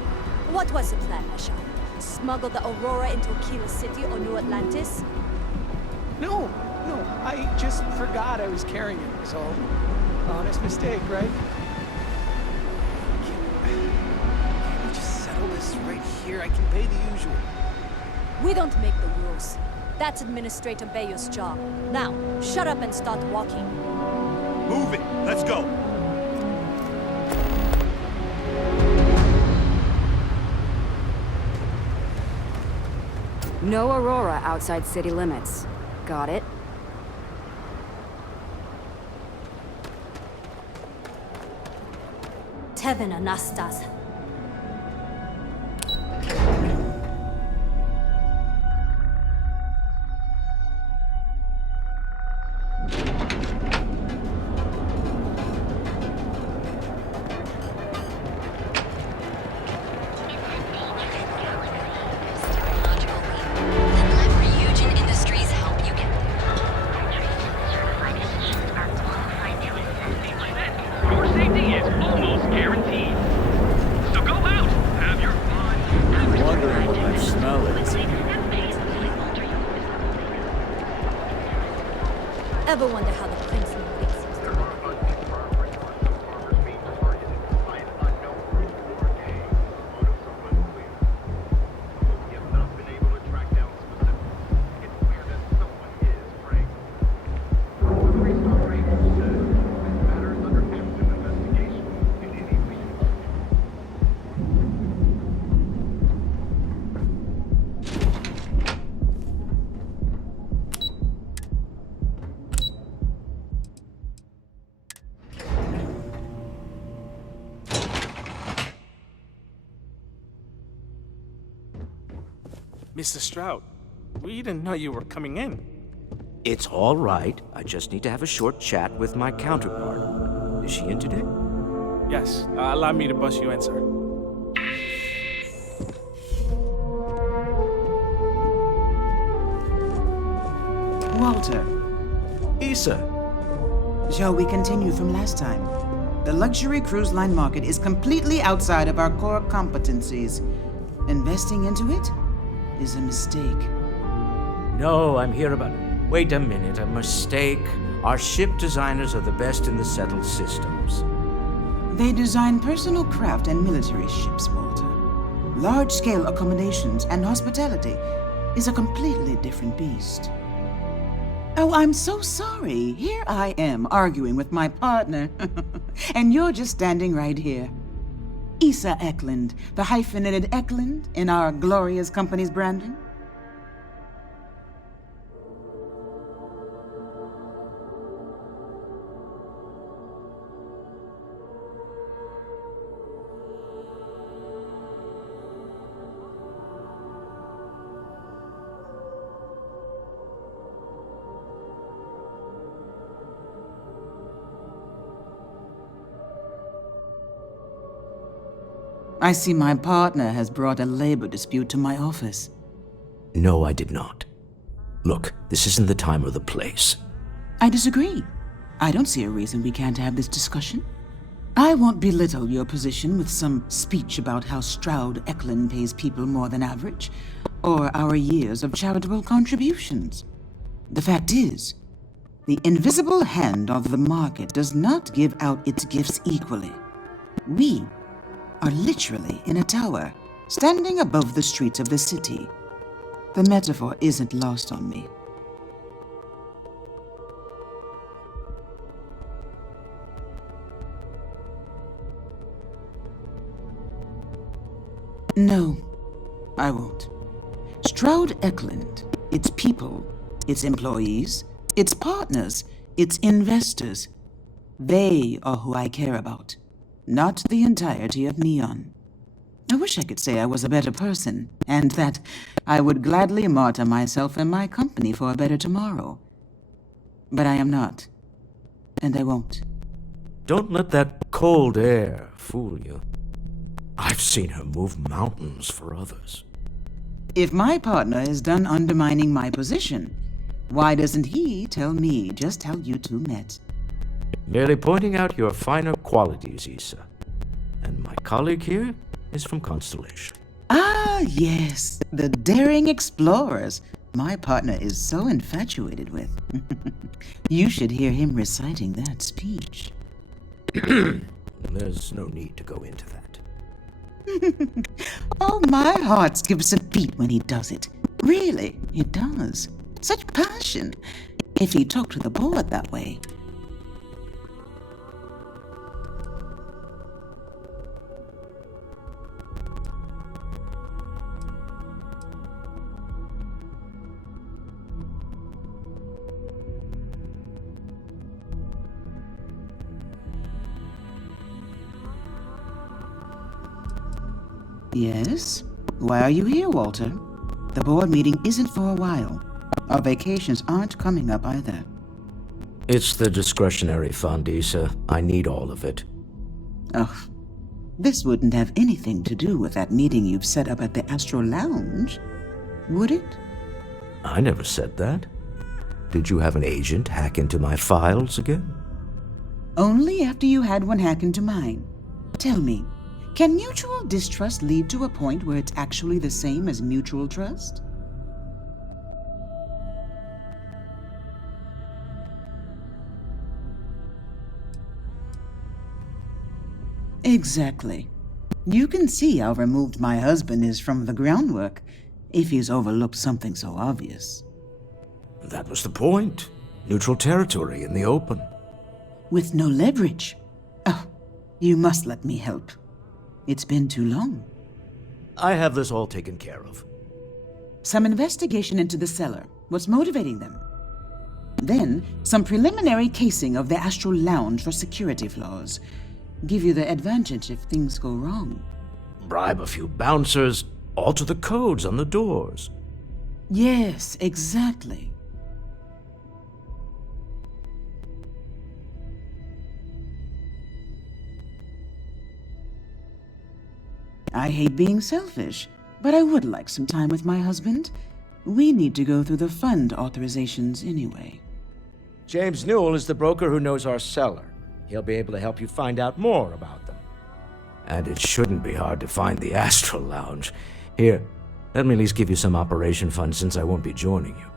what was the plan, Asha? Smuggle the Aurora into Aquila City or New Atlantis? No, I just forgot I was carrying it, so honest mistake, right? Can't we just settle this right here? I can pay the usual. We don't make the rules. That's Administrator Bayo's job. Now, shut up and start walking. Move it! Let's go! No Aurora outside city limits. Got it? Tevin Anastas. Your safety is almost guaranteed. Ever wonder how the prince and the seems to work? Mr. Stroud, we didn't know you were coming in. It's all right. I just need to have a short chat with my counterpart. Is she in today? Yes, allow me to bust you in, sir. Walter. Issa. Shall we continue from last time? The luxury cruise line market is completely outside of our core competencies. Investing into it is a mistake. No, I'm here about... Wait a minute, a mistake. Our ship designers are the best in the settled systems. They design personal craft and military ships, Walter. Large-scale accommodations and hospitality is a completely different beast. Oh, I'm so sorry. Here I am arguing with my partner, and you're just standing right here. Issa Eklund, the hyphenated Eklund in our glorious company's branding. I see my partner has brought a labor dispute to my office. No, I did not. Look, this isn't the time or the place. I disagree. I don't see a reason we can't have this discussion. I won't belittle your position with some speech about how Stroud Eklund pays people more than average, or our years of charitable contributions. The fact is, the invisible hand of the market does not give out its gifts equally. We are literally in a tower, standing above the streets of the city. The metaphor isn't lost on me. No, I won't. Stroud Eklund, its people, its employees, its partners, its investors, they are who I care about. Not the entirety of Neon. I wish I could say I was a better person, and that I would gladly martyr myself and my company for a better tomorrow. But I am not, and I won't. Don't let that cold air fool you. I've seen her move mountains for others. If my partner is done undermining my position, why doesn't he tell me just how you two met? Merely pointing out your finer qualities, Issa. And my colleague here is from Constellation. Ah, yes, the daring explorers my partner is so infatuated with. You should hear him reciting that speech. There's no need to go into that. Oh, my heart skips a beat when he does it. Really, it does. Such passion. If he talked to the board that way. Yes? Why are you here, Walter? The board meeting isn't for a while. Our vacations aren't coming up either. It's the discretionary fund, Issa. I need all of it. Ugh. This wouldn't have anything to do with that meeting you've set up at the Astro Lounge, would it? I never said that. Did you have an agent hack into my files again? Only after you had one hack into mine. Tell me, can mutual distrust lead to a point where it's actually the same as mutual trust? Exactly. You can see how removed my husband is from the groundwork if he's overlooked something so obvious. That was the point. Neutral territory in the open. With no leverage. Oh, you must let me help. It's been too long. I have this all taken care of. Some investigation into the cellar. What's motivating them? Then, some preliminary casing of the Astral Lounge for security flaws. Give you the advantage if things go wrong. Bribe a few bouncers, alter the codes on the doors. Yes, exactly. I hate being selfish, but I would like some time with my husband. We need to go through the fund authorizations anyway. James Newell is the broker who knows our cellar. He'll be able to help you find out more about them. And it shouldn't be hard to find the Astral Lounge. Here, let me at least give you some operation funds since I won't be joining you.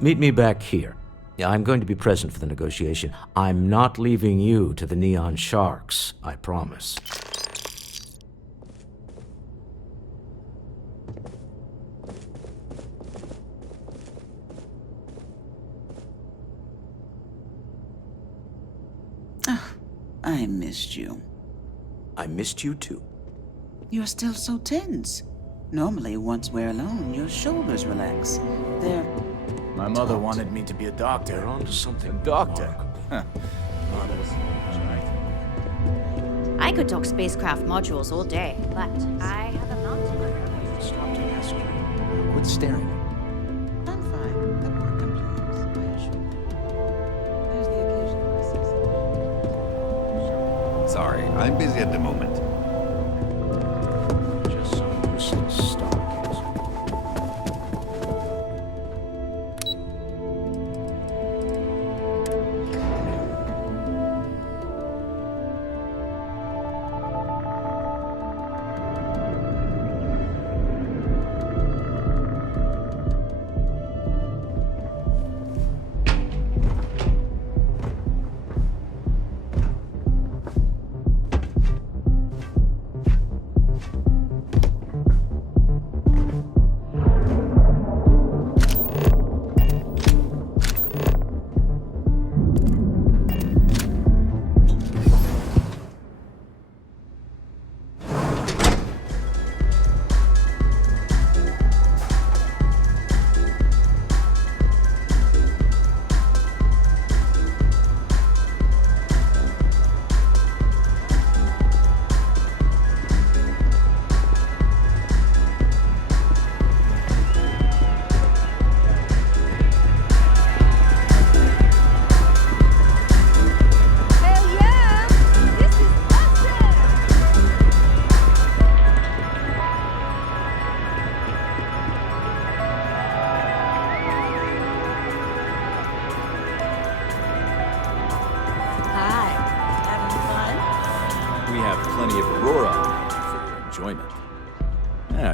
Meet me back here. I'm going to be present for the negotiation. I'm not leaving you to the Neon Sharks, I promise. I missed you. I missed you too. You're still so tense. Normally, once we're alone, your shoulders relax. They're... My mother wanted me to be a doctor. They're onto something. A doctor? Huh. I could talk spacecraft modules all day, but I have a mountain. Stop to ask you. Quit staring. I'm fine. The work completes, I assure you. There's the occasional recess. Sorry, I'm busy at the moment. Just some useless stargazer.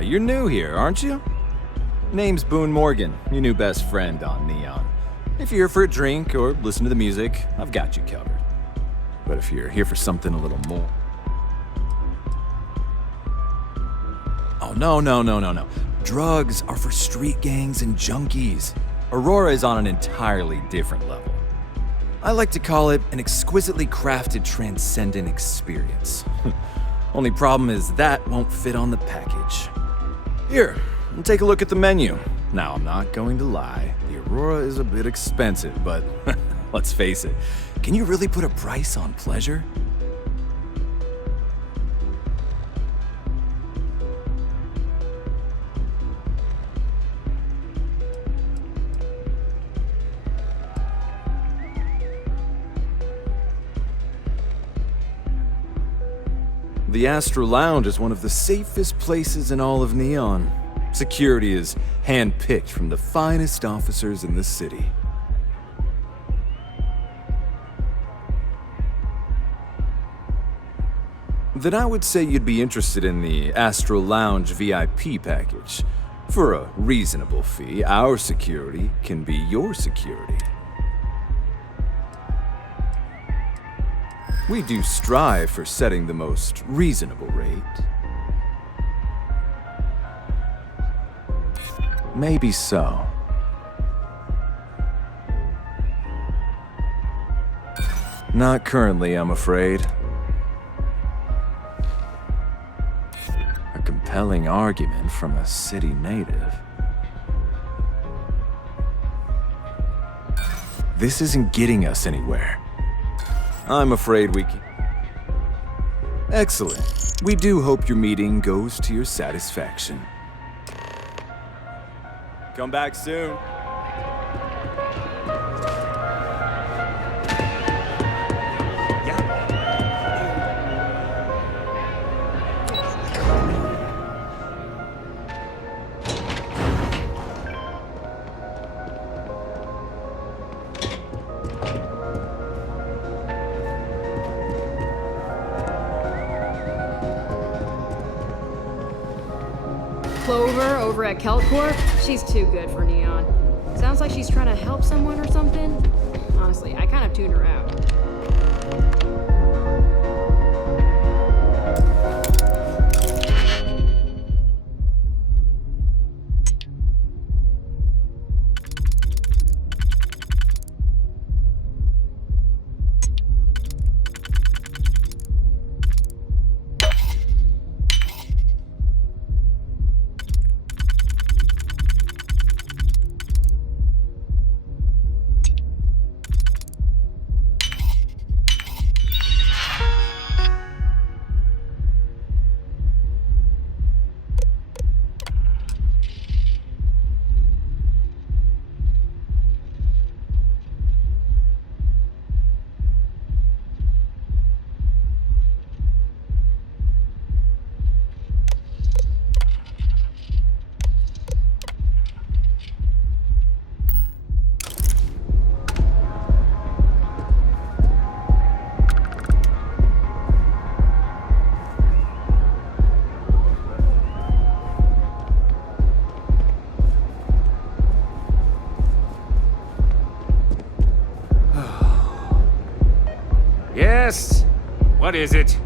You're new here, aren't you? Name's Boone Morgan, your new best friend on Neon. If you're here for a drink or listen to the music, I've got you covered. But if you're here for something a little more... Oh, no. Drugs are for street gangs and junkies. Aurora is on an entirely different level. I like to call it an exquisitely crafted transcendent experience. Only problem is that won't fit on the package. Here, take a look at the menu. Now, I'm not going to lie, the Aurora is a bit expensive, but let's face it, can you really put a price on pleasure? The Astral Lounge is one of the safest places in all of Neon. Security is hand-picked from the finest officers in the city. Then I would say you'd be interested in the Astral Lounge VIP package. For a reasonable fee, our security can be your security. We do strive for setting the most reasonable rate. Maybe so. Not currently, I'm afraid. A compelling argument from a city native. This isn't getting us anywhere. I'm afraid we can... Excellent. We do hope your meeting goes to your satisfaction. Come back soon. Clover over at Keltcorp? She's too good for Neon. Sounds like she's trying to help someone or something. Honestly, I kind of tuned her out. Yes? What is it?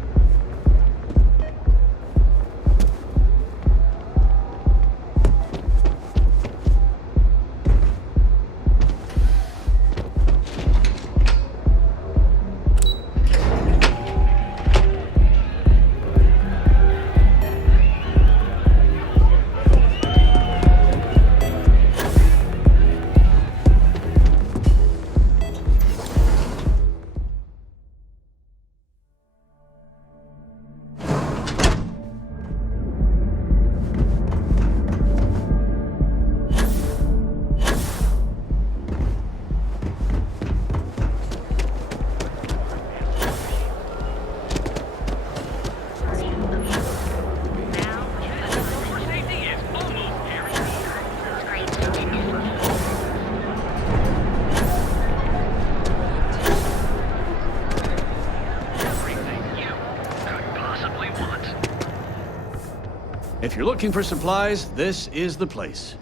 If you're looking for supplies, this is the place.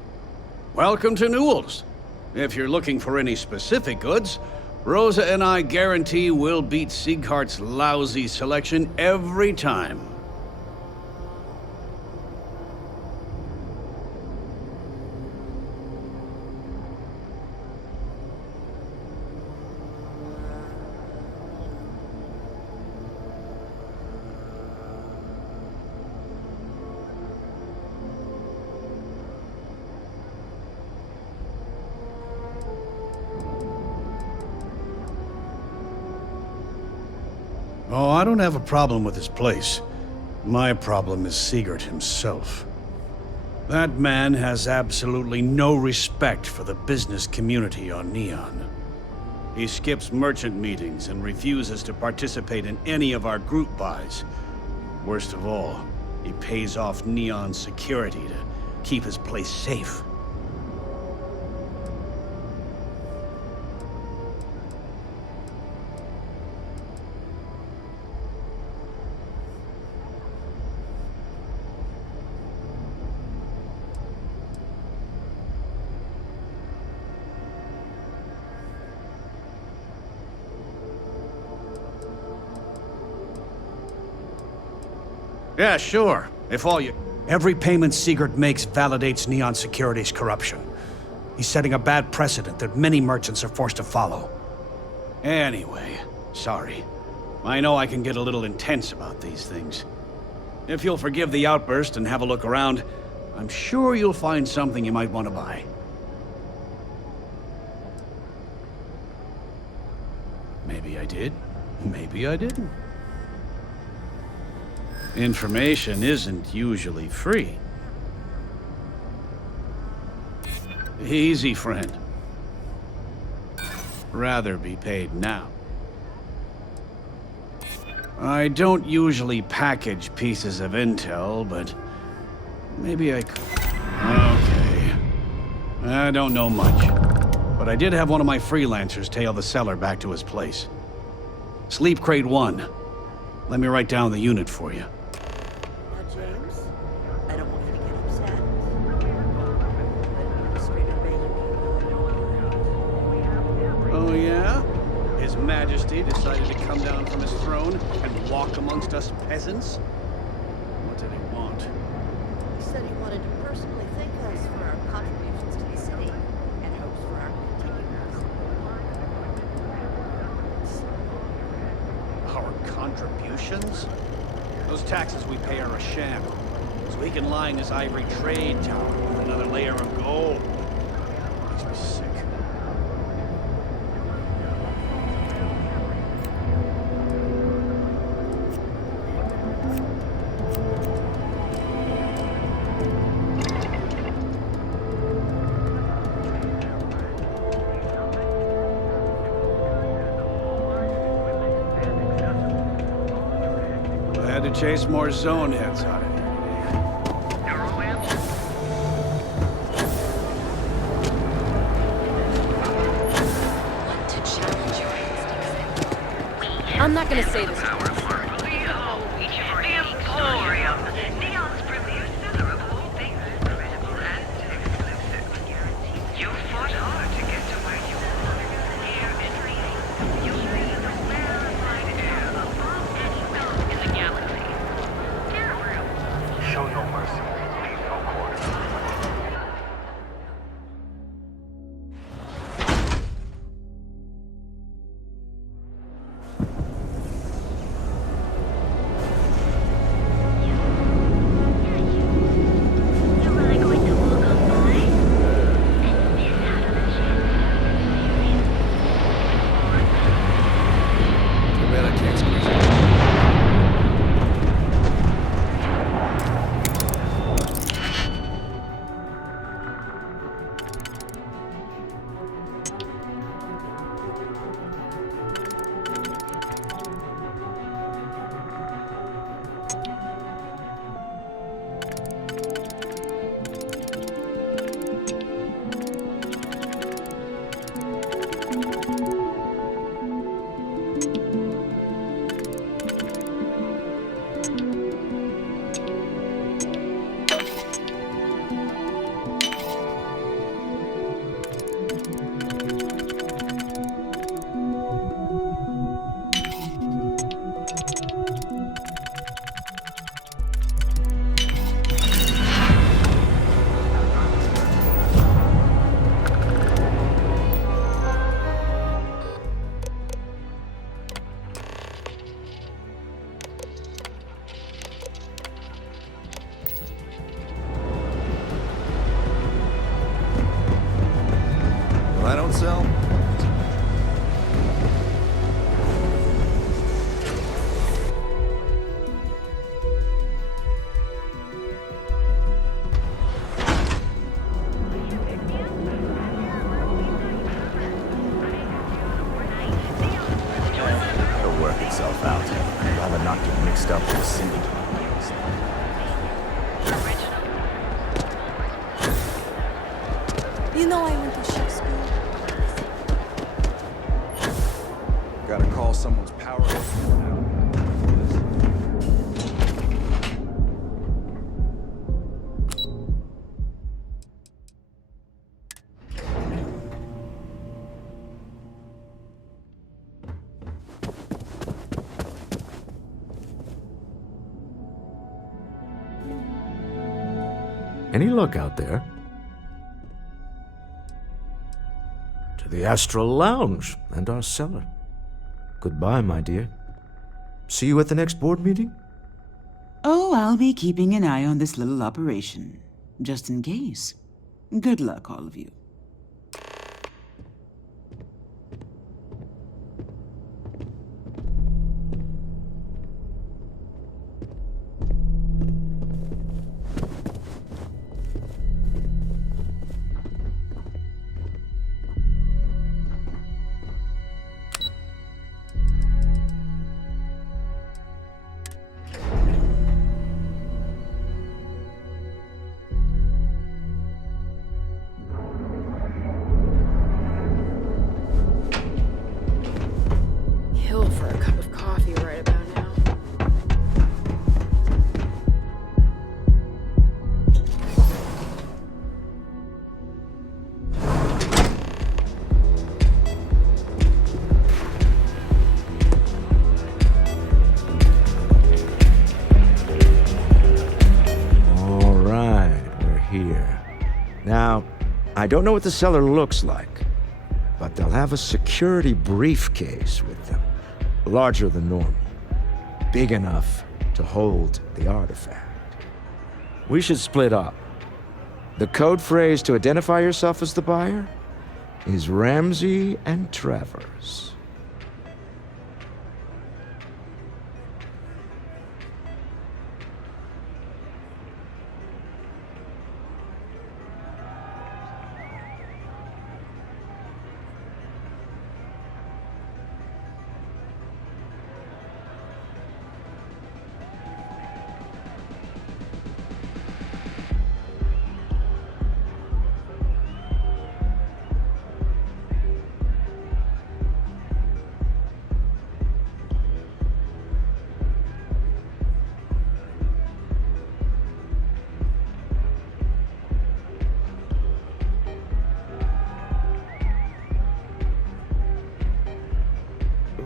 Welcome to Newell's. If you're looking for any specific goods, Rosa and I guarantee we'll beat Sieghart's lousy selection every time. Oh, I don't have a problem with this place. My problem is Siegert himself. That man has absolutely no respect for the business community on Neon. He skips merchant meetings and refuses to participate in any of our group buys. Worst of all, he pays off Neon's security to keep his place safe. Yeah, sure. If all you... Every payment Sigurd makes validates Neon Security's corruption. He's setting a bad precedent that many merchants are forced to follow. Anyway, sorry. I know I can get a little intense about these things. If you'll forgive the outburst and have a look around, I'm sure you'll find something you might want to buy. Maybe I did. Maybe I didn't. Information isn't usually free. Easy, friend. Rather be paid now. I don't usually package pieces of intel, but maybe I could. Okay. I don't know much, but I did have one of my freelancers tail the seller back to his place. Sleep Crate 1. Let me write down the unit for you. Now, James, I don't want you to get upset. Oh, yeah? His Majesty decided to come down from his throne and walk amongst us peasants? What did he want? He said he wanted to personally thank us for our contributions to the city and hopes for our continued support. Our contributions? Those taxes we pay are a sham. So he can line his ivory trade tower with another layer of gold. Makes me sick. I had to chase more zone heads out of here. I'm not gonna say this. Show no mercy. Leave no quarter. I don't sell. It'll work itself out. I'd rather not get mixed up with a syndicate. You know I went to ship school. Gotta call someone's power up now. Any luck out there? To the Astral Lounge and our cellar. Goodbye, my dear. See you at the next board meeting? Oh, I'll be keeping an eye on this little operation, just in case. Good luck, all of you. Kill for a cup of coffee right about now. All right, we're here. Now, I don't know what the cellar looks like, but they'll have a security briefcase with them. Larger than normal. Big enough to hold the artifact. We should split up. The code phrase to identify yourself as the buyer is Ramsey and Travers.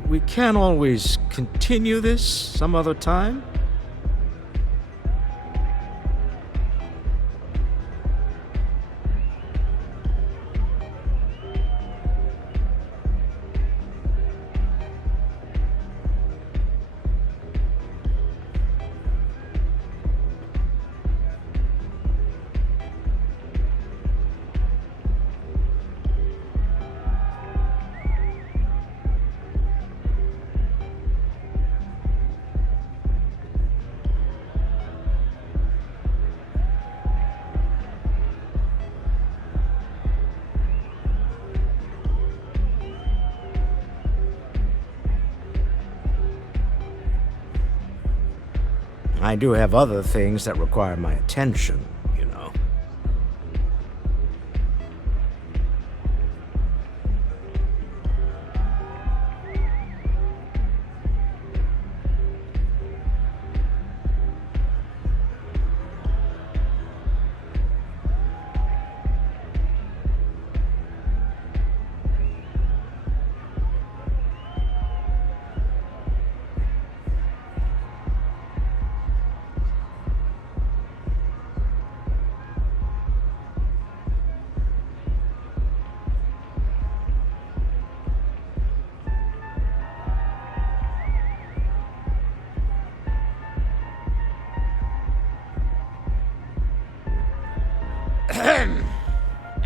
We can't always continue this some other time? I do have other things that require my attention, you know.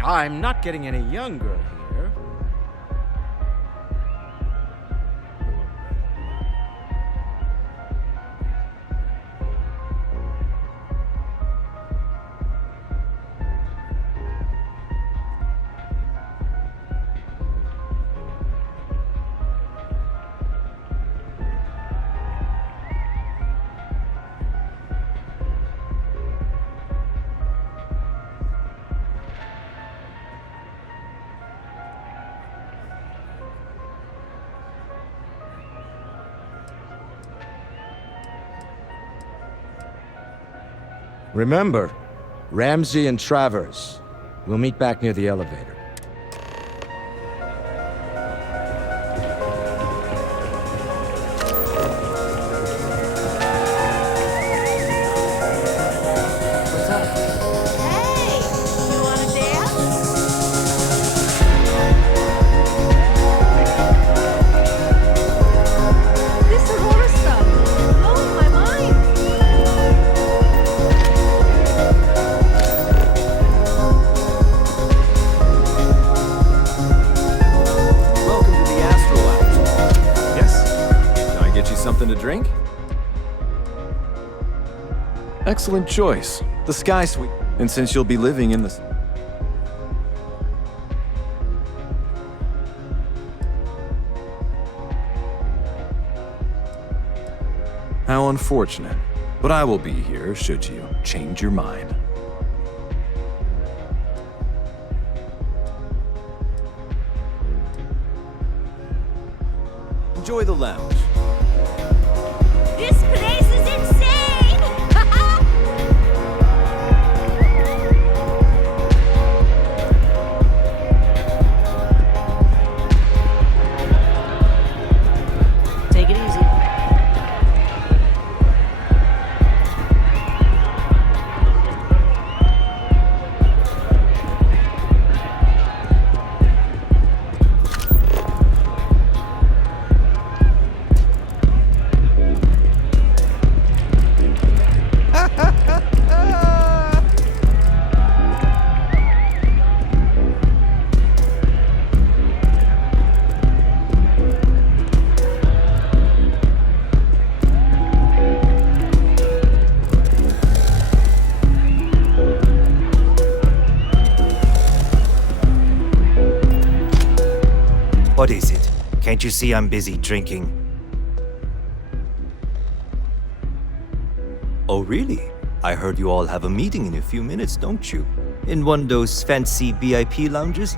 I'm not getting any younger here. Remember, Ramsey and Travers. We'll meet back near the elevator. drink? Excellent choice. The Sky Suite. And since you'll be living in the... How unfortunate. But I will be here should you change your mind. Enjoy the lounge. This place is insane! Take it easy. What is it? Can't you see I'm busy drinking? Oh, really? I heard you all have a meeting in a few minutes, don't you? In one of those fancy VIP lounges?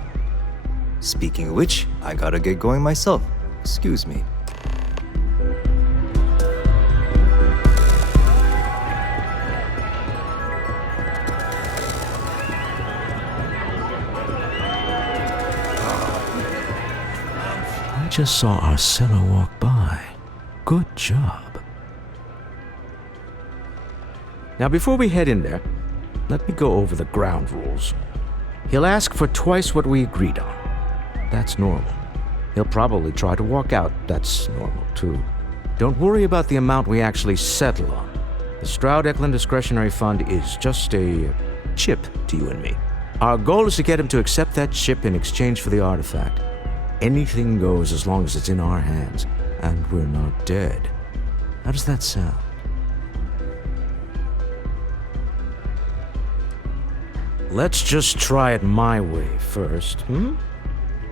Speaking of which, I gotta get going myself. Excuse me. I just saw Arcella walk by. Good job. Now, before we head in there, let me go over the ground rules. He'll ask for twice what we agreed on. That's normal. He'll probably try to walk out. That's normal, too. Don't worry about the amount we actually settle on. The Stroud-Eklund Discretionary Fund is just a chip to you and me. Our goal is to get him to accept that chip in exchange for the artifact. Anything goes as long as it's in our hands, and we're not dead. How does that sound? Let's just try it my way first,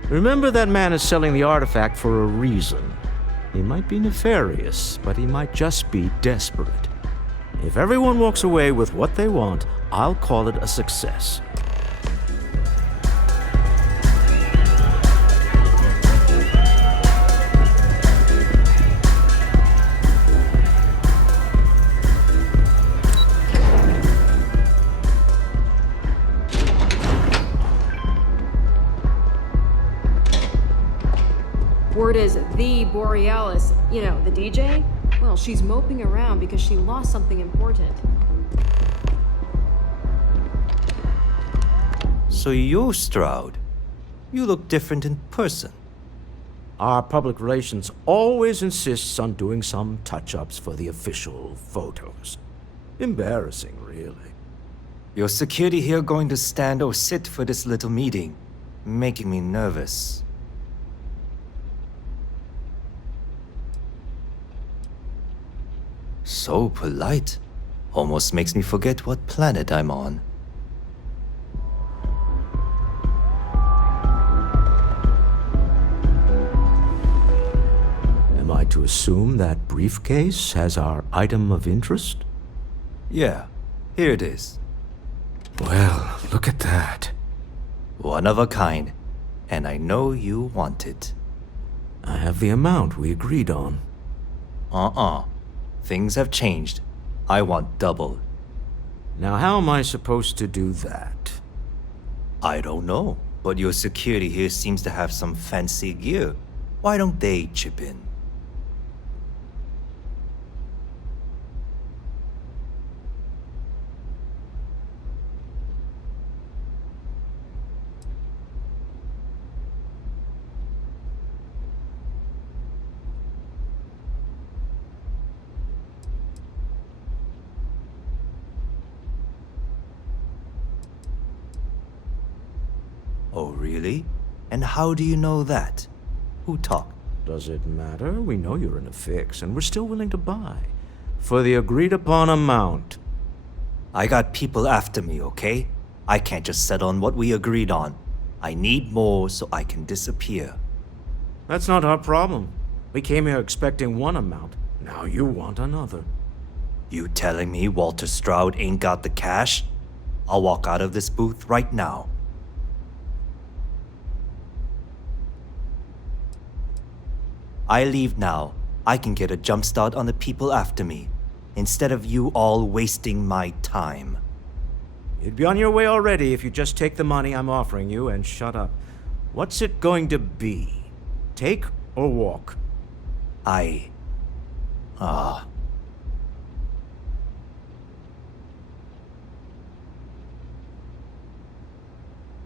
Remember, that man is selling the artifact for a reason. He might be nefarious, but he might just be desperate. If everyone walks away with what they want, I'll call it a success. Word is the Borealis, you know, the DJ? Well, she's moping around because she lost something important. So you're Stroud. You look different in person. Our public relations always insists on doing some touch-ups for the official photos. Embarrassing, really. Your security here going to stand or sit for this little meeting, making me nervous. So polite. Almost makes me forget what planet I'm on. Am I to assume that briefcase has our item of interest? Yeah, here it is. Well, look at that. One of a kind, and I know you want it. I have the amount we agreed on. Things have changed. I want double. Now, how am I supposed to do that? I don't know, but your security here seems to have some fancy gear. Why don't they chip in? Oh, really? And how do you know that? Who talked? Does it matter? We know you're in a fix, and we're still willing to buy. For the agreed-upon amount. I got people after me, okay? I can't just settle on what we agreed on. I need more so I can disappear. That's not our problem. We came here expecting one amount. Now you want another. You telling me Walter Stroud ain't got the cash? I'll walk out of this booth right now. I leave now. I can get a jump start on the people after me, instead of you all wasting my time. You'd be on your way already if you just take the money I'm offering you and shut up. What's it going to be? Take or walk?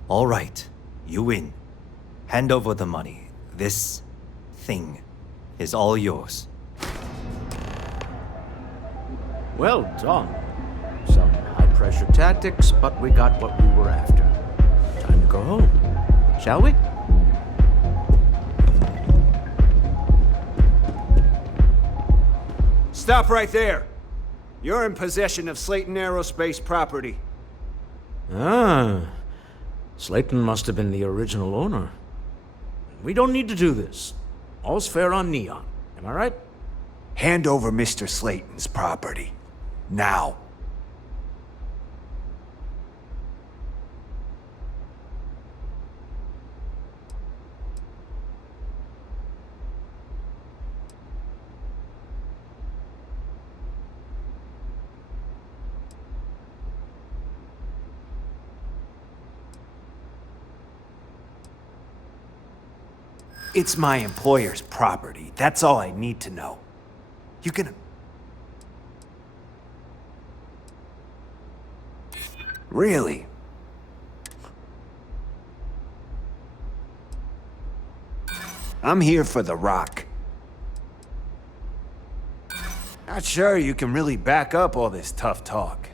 All right, you win. Hand over the money. This thing is all yours. Well done. Some high-pressure tactics, but we got what we were after. Time to go home, shall we? Stop right there. You're in possession of Slayton Aerospace property. Ah, Slayton must have been the original owner. We don't need to do this. All's fair on Neon. Am I right? Hand over Mr. Slayton's property. Now. It's my employer's property. That's all I need to know. You can... Really? I'm here for the rock. Not sure you can really back up all this tough talk.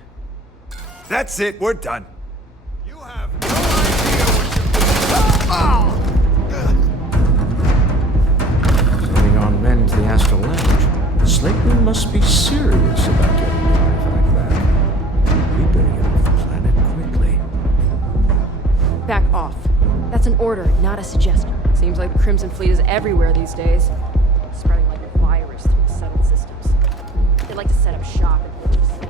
That's it, we're done. You have no idea what you... Sending on men to the Astral Lounge. Slayton must be serious about getting the artifact back. We better get off the planet quickly. Back off. That's an order, not a suggestion. Seems like the Crimson Fleet is everywhere these days. Spreading like a virus through the settled systems. They like to set up shop in Village City.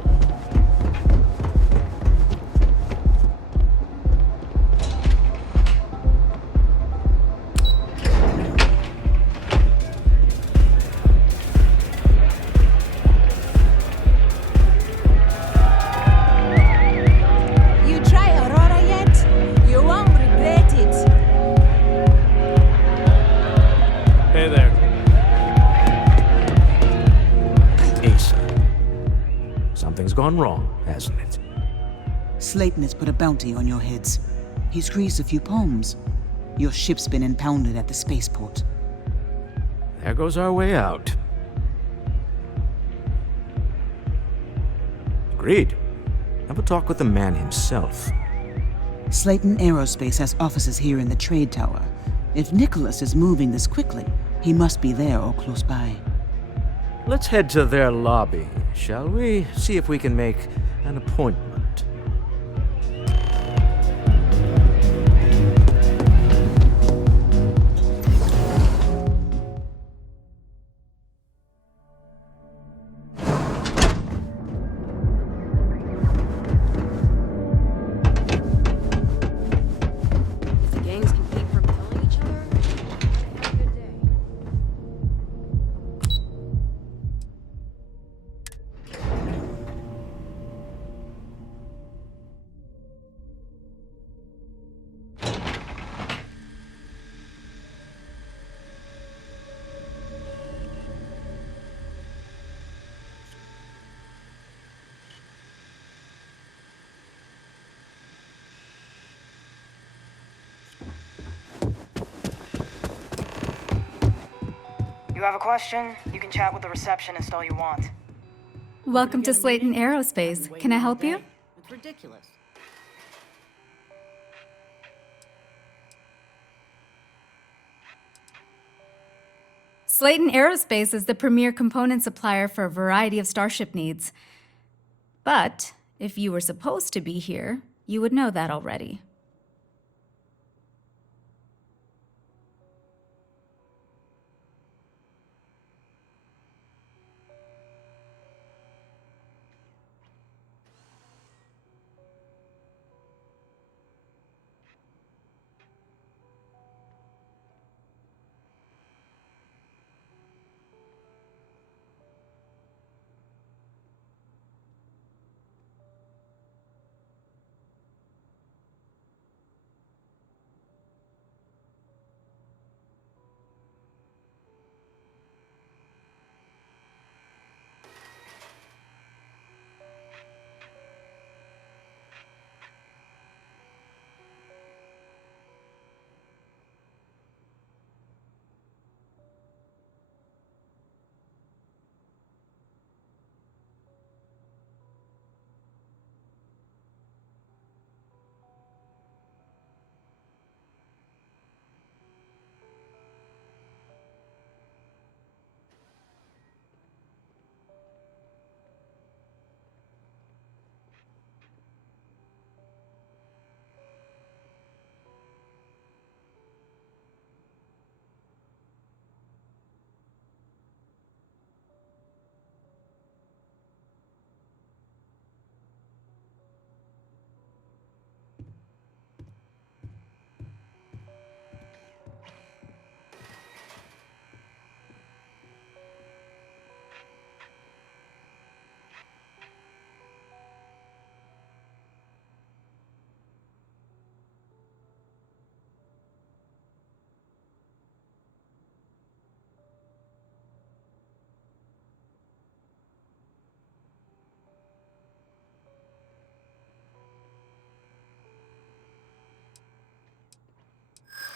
Gone wrong, hasn't it? Slayton has put a bounty on your heads. He's greased a few palms. Your ship's been impounded at the spaceport. There goes our way out. Agreed. Have a talk with the man himself. Slayton Aerospace has offices here in the trade tower. If Nicholas is moving this quickly, he must be there or close by. Let's head to their lobby, shall we? See if we can make an appointment. You have a question? You can chat with the receptionist all you want. Welcome to Slayton Aerospace. Can I help you? It's ridiculous. Slayton Aerospace is the premier component supplier for a variety of starship needs. But if you were supposed to be here, you would know that already.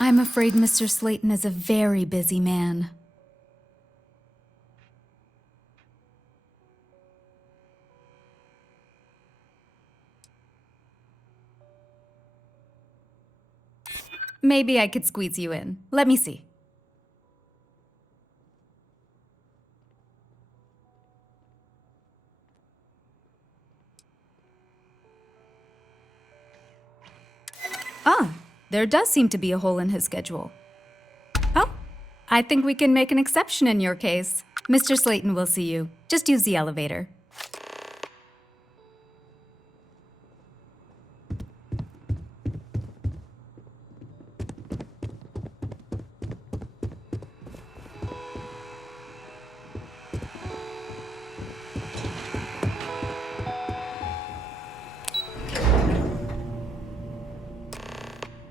I'm afraid Mr. Slayton is a very busy man. Maybe I could squeeze you in. Let me see. Ah, there does seem to be a hole in his schedule. Oh, I think we can make an exception in your case. Mr. Slayton will see you. Just use the elevator.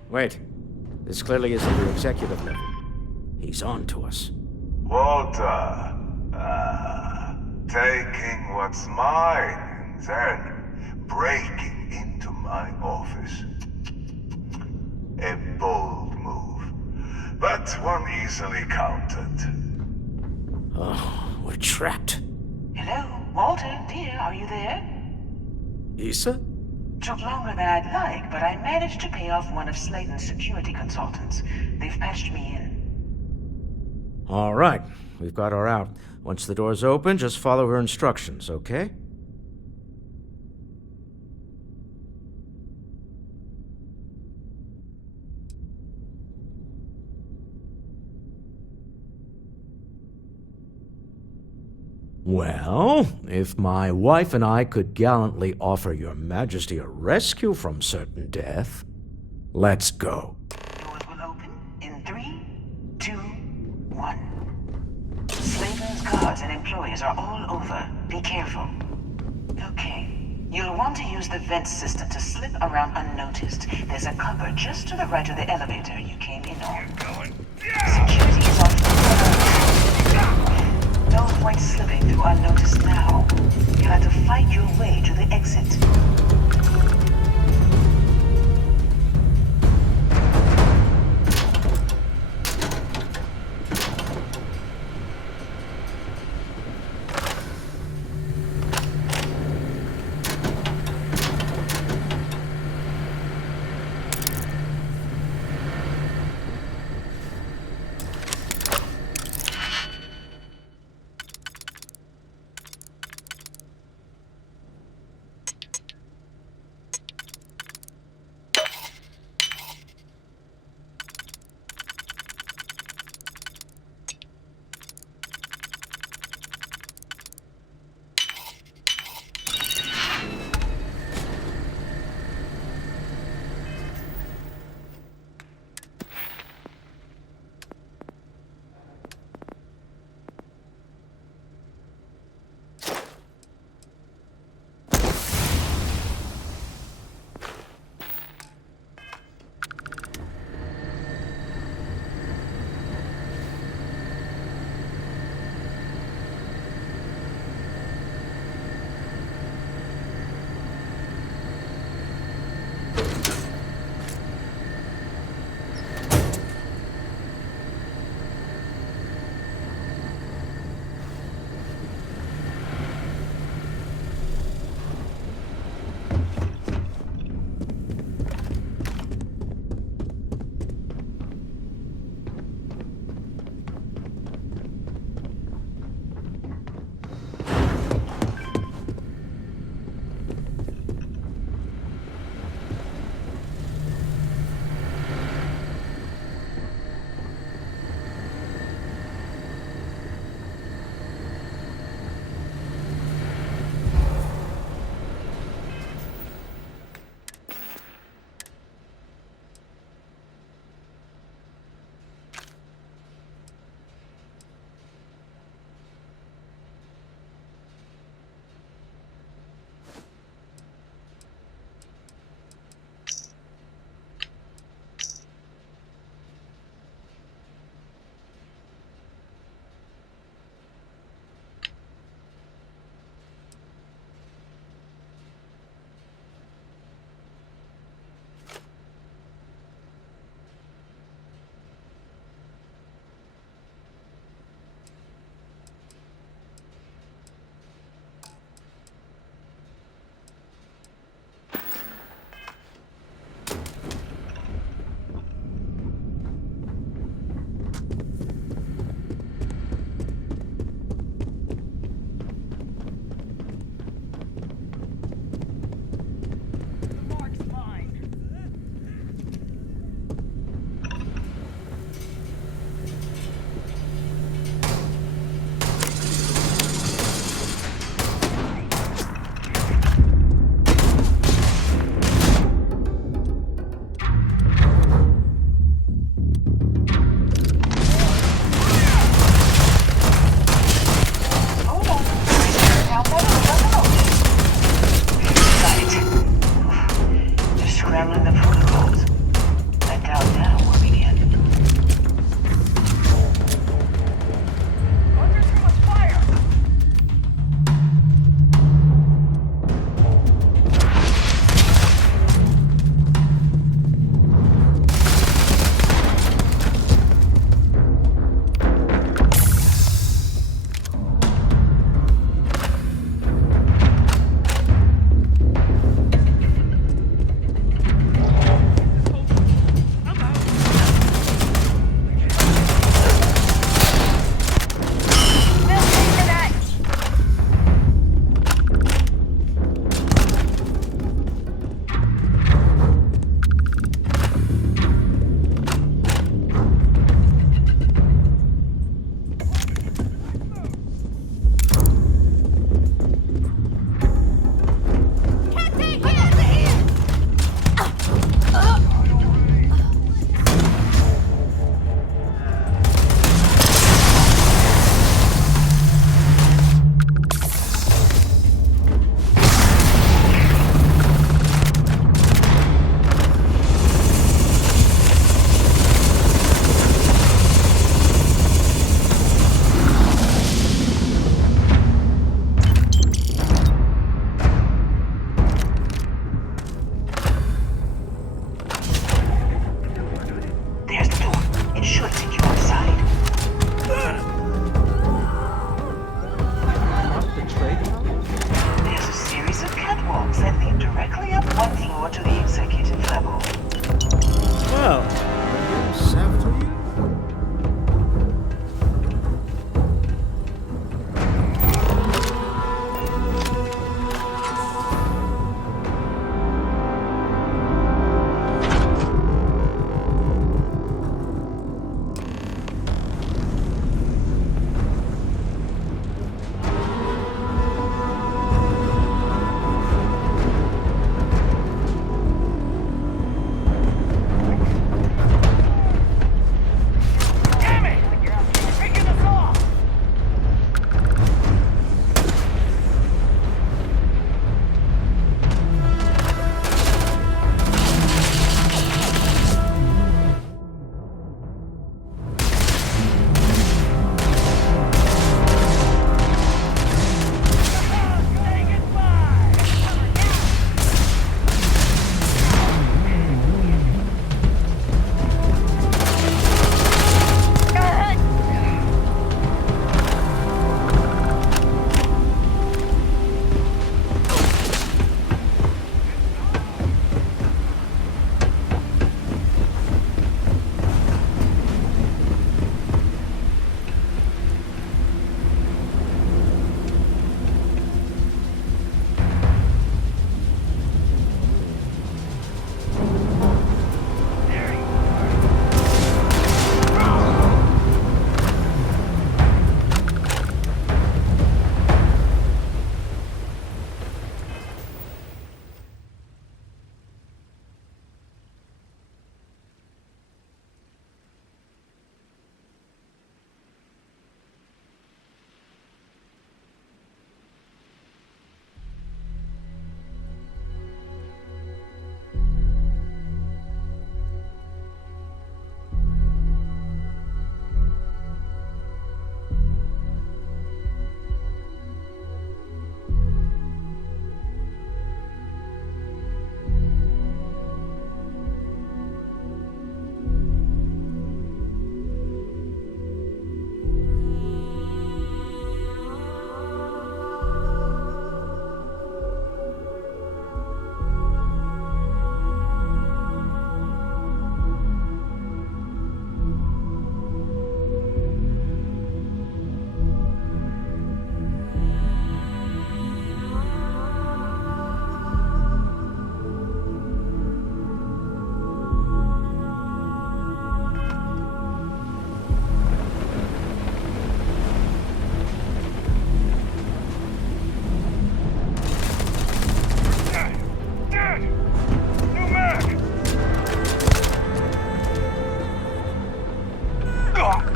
Wait. This clearly isn't your executive level. He's on to us. Walter. Taking what's mine and then breaking into my office. A bold move, but one easily countered. Oh, we're trapped. Hello, Walter, dear, are you there? Issa? Took longer than I'd like, but I managed to pay off one of Slayton's security consultants. They've patched me in. All right, we've got her out. Once the door's open, just follow her instructions, okay? Well, if my wife and I could gallantly offer your majesty a rescue from certain death, let's go. Doors will open in 3, 2, 1. Slayton's guards and employees are all over. Be careful. Okay. You'll want to use the vent system to slip around unnoticed. There's a cupboard just to the right of the elevator you came in on. Security is on No point slipping through unnoticed now. You'll have to fight your way to the exit.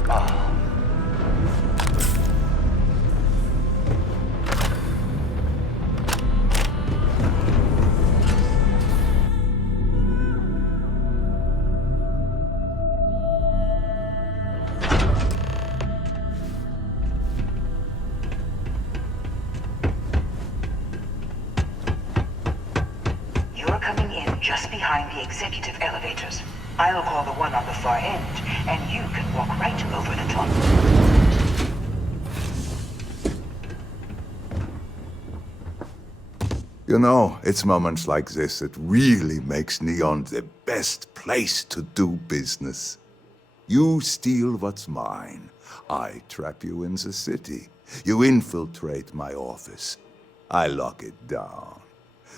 You're coming in just behind the executive elevators. I'll call the one on the far end, and you can walk right over the top. You know, it's moments like this that really makes Neon the best place to do business. You steal what's mine. I trap you in the city. You infiltrate my office. I lock it down.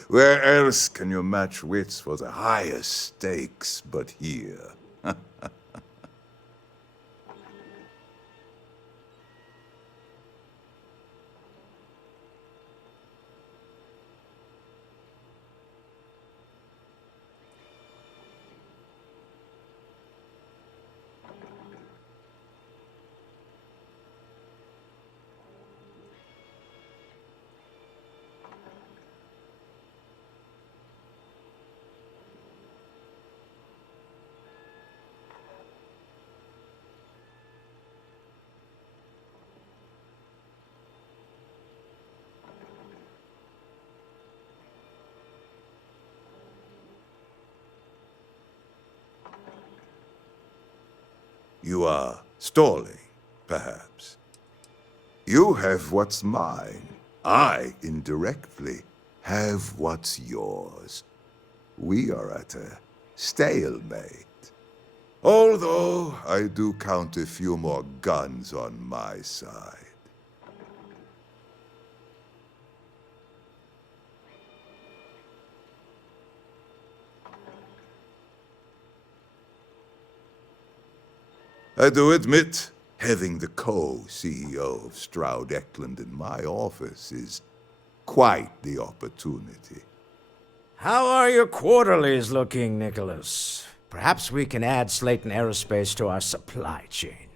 Where else can you match wits for the highest stakes but here? You are stalling, perhaps. You have what's mine. I, indirectly, have what's yours. We are at a stalemate. Although I do count a few more guns on my side. I do admit, having the co-CEO of Stroud Eklund in my office is quite the opportunity. How are your quarterlies looking, Nicholas? Perhaps we can add Slayton Aerospace to our supply chain,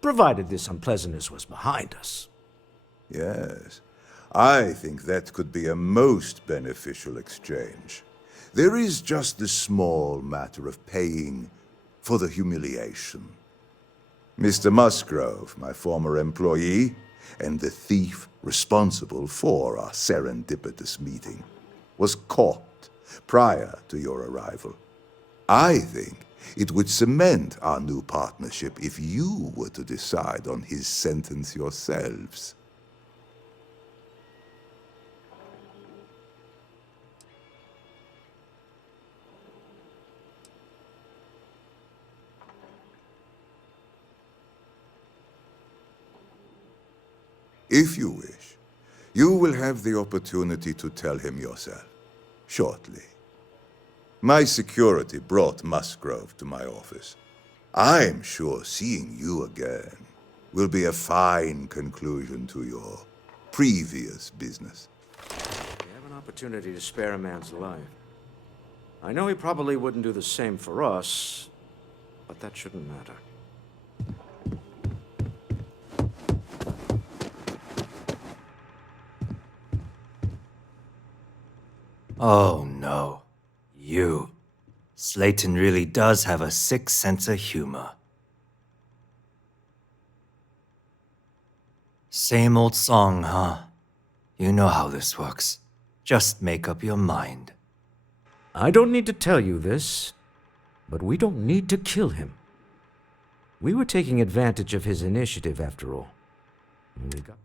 provided this unpleasantness was behind us. Yes, I think that could be a most beneficial exchange. There is just the small matter of paying for the humiliation. Mr. Musgrove, my former employee, and the thief responsible for our serendipitous meeting, was caught prior to your arrival. I think it would cement our new partnership if you were to decide on his sentence yourselves. If you wish, you will have the opportunity to tell him yourself, shortly. My security brought Musgrove to my office. I'm sure seeing you again will be a fine conclusion to your previous business. We have an opportunity to spare a man's life. I know he probably wouldn't do the same for us, but that shouldn't matter. Oh no. You. Slayton really does have a sick sense of humor. Same old song, huh? You know how this works. Just make up your mind. I don't need to tell you this, but we don't need to kill him. We were taking advantage of his initiative, after all. We got...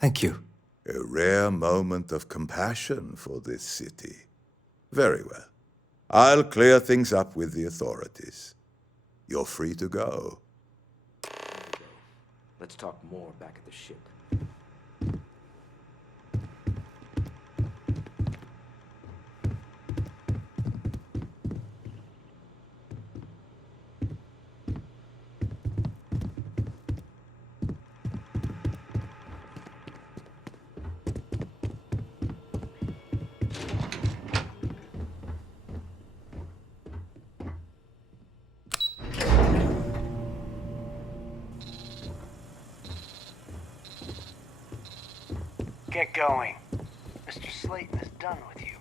Thank you. A rare moment of compassion for this city. Very well. I'll clear things up with the authorities. You're free to go. Let's talk more back at the ship. going. Mr. Slayton is done with you.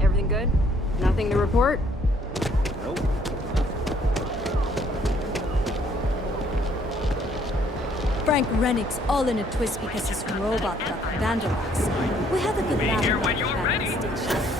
Everything good? Nothing to report? Nope. Frank Rennick's all in a twist because his robot got vandalized. We had a good laugh about that station.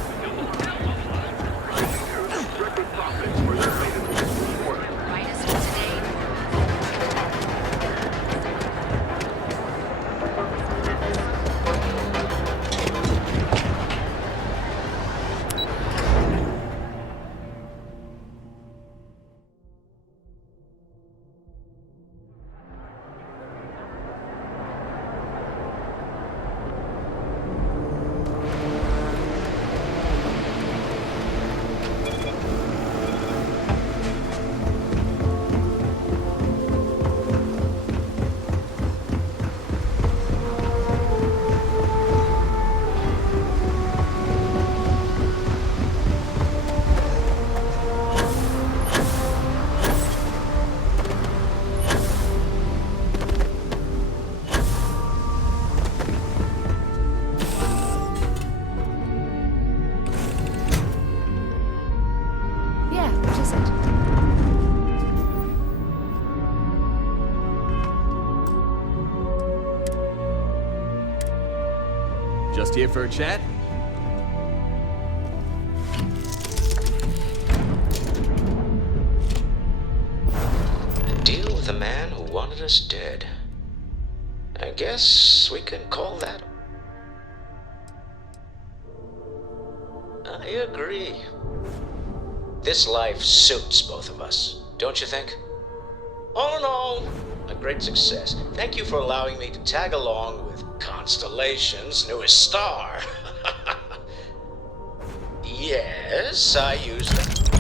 Yeah, what is it? Just here for a chat? A deal with a man who wanted us dead. I guess we can call that. I agree. This life suits both of us, don't you think? All in all, a great success. Thank you for allowing me to tag along with Constellation's newest star. Yes, I use them.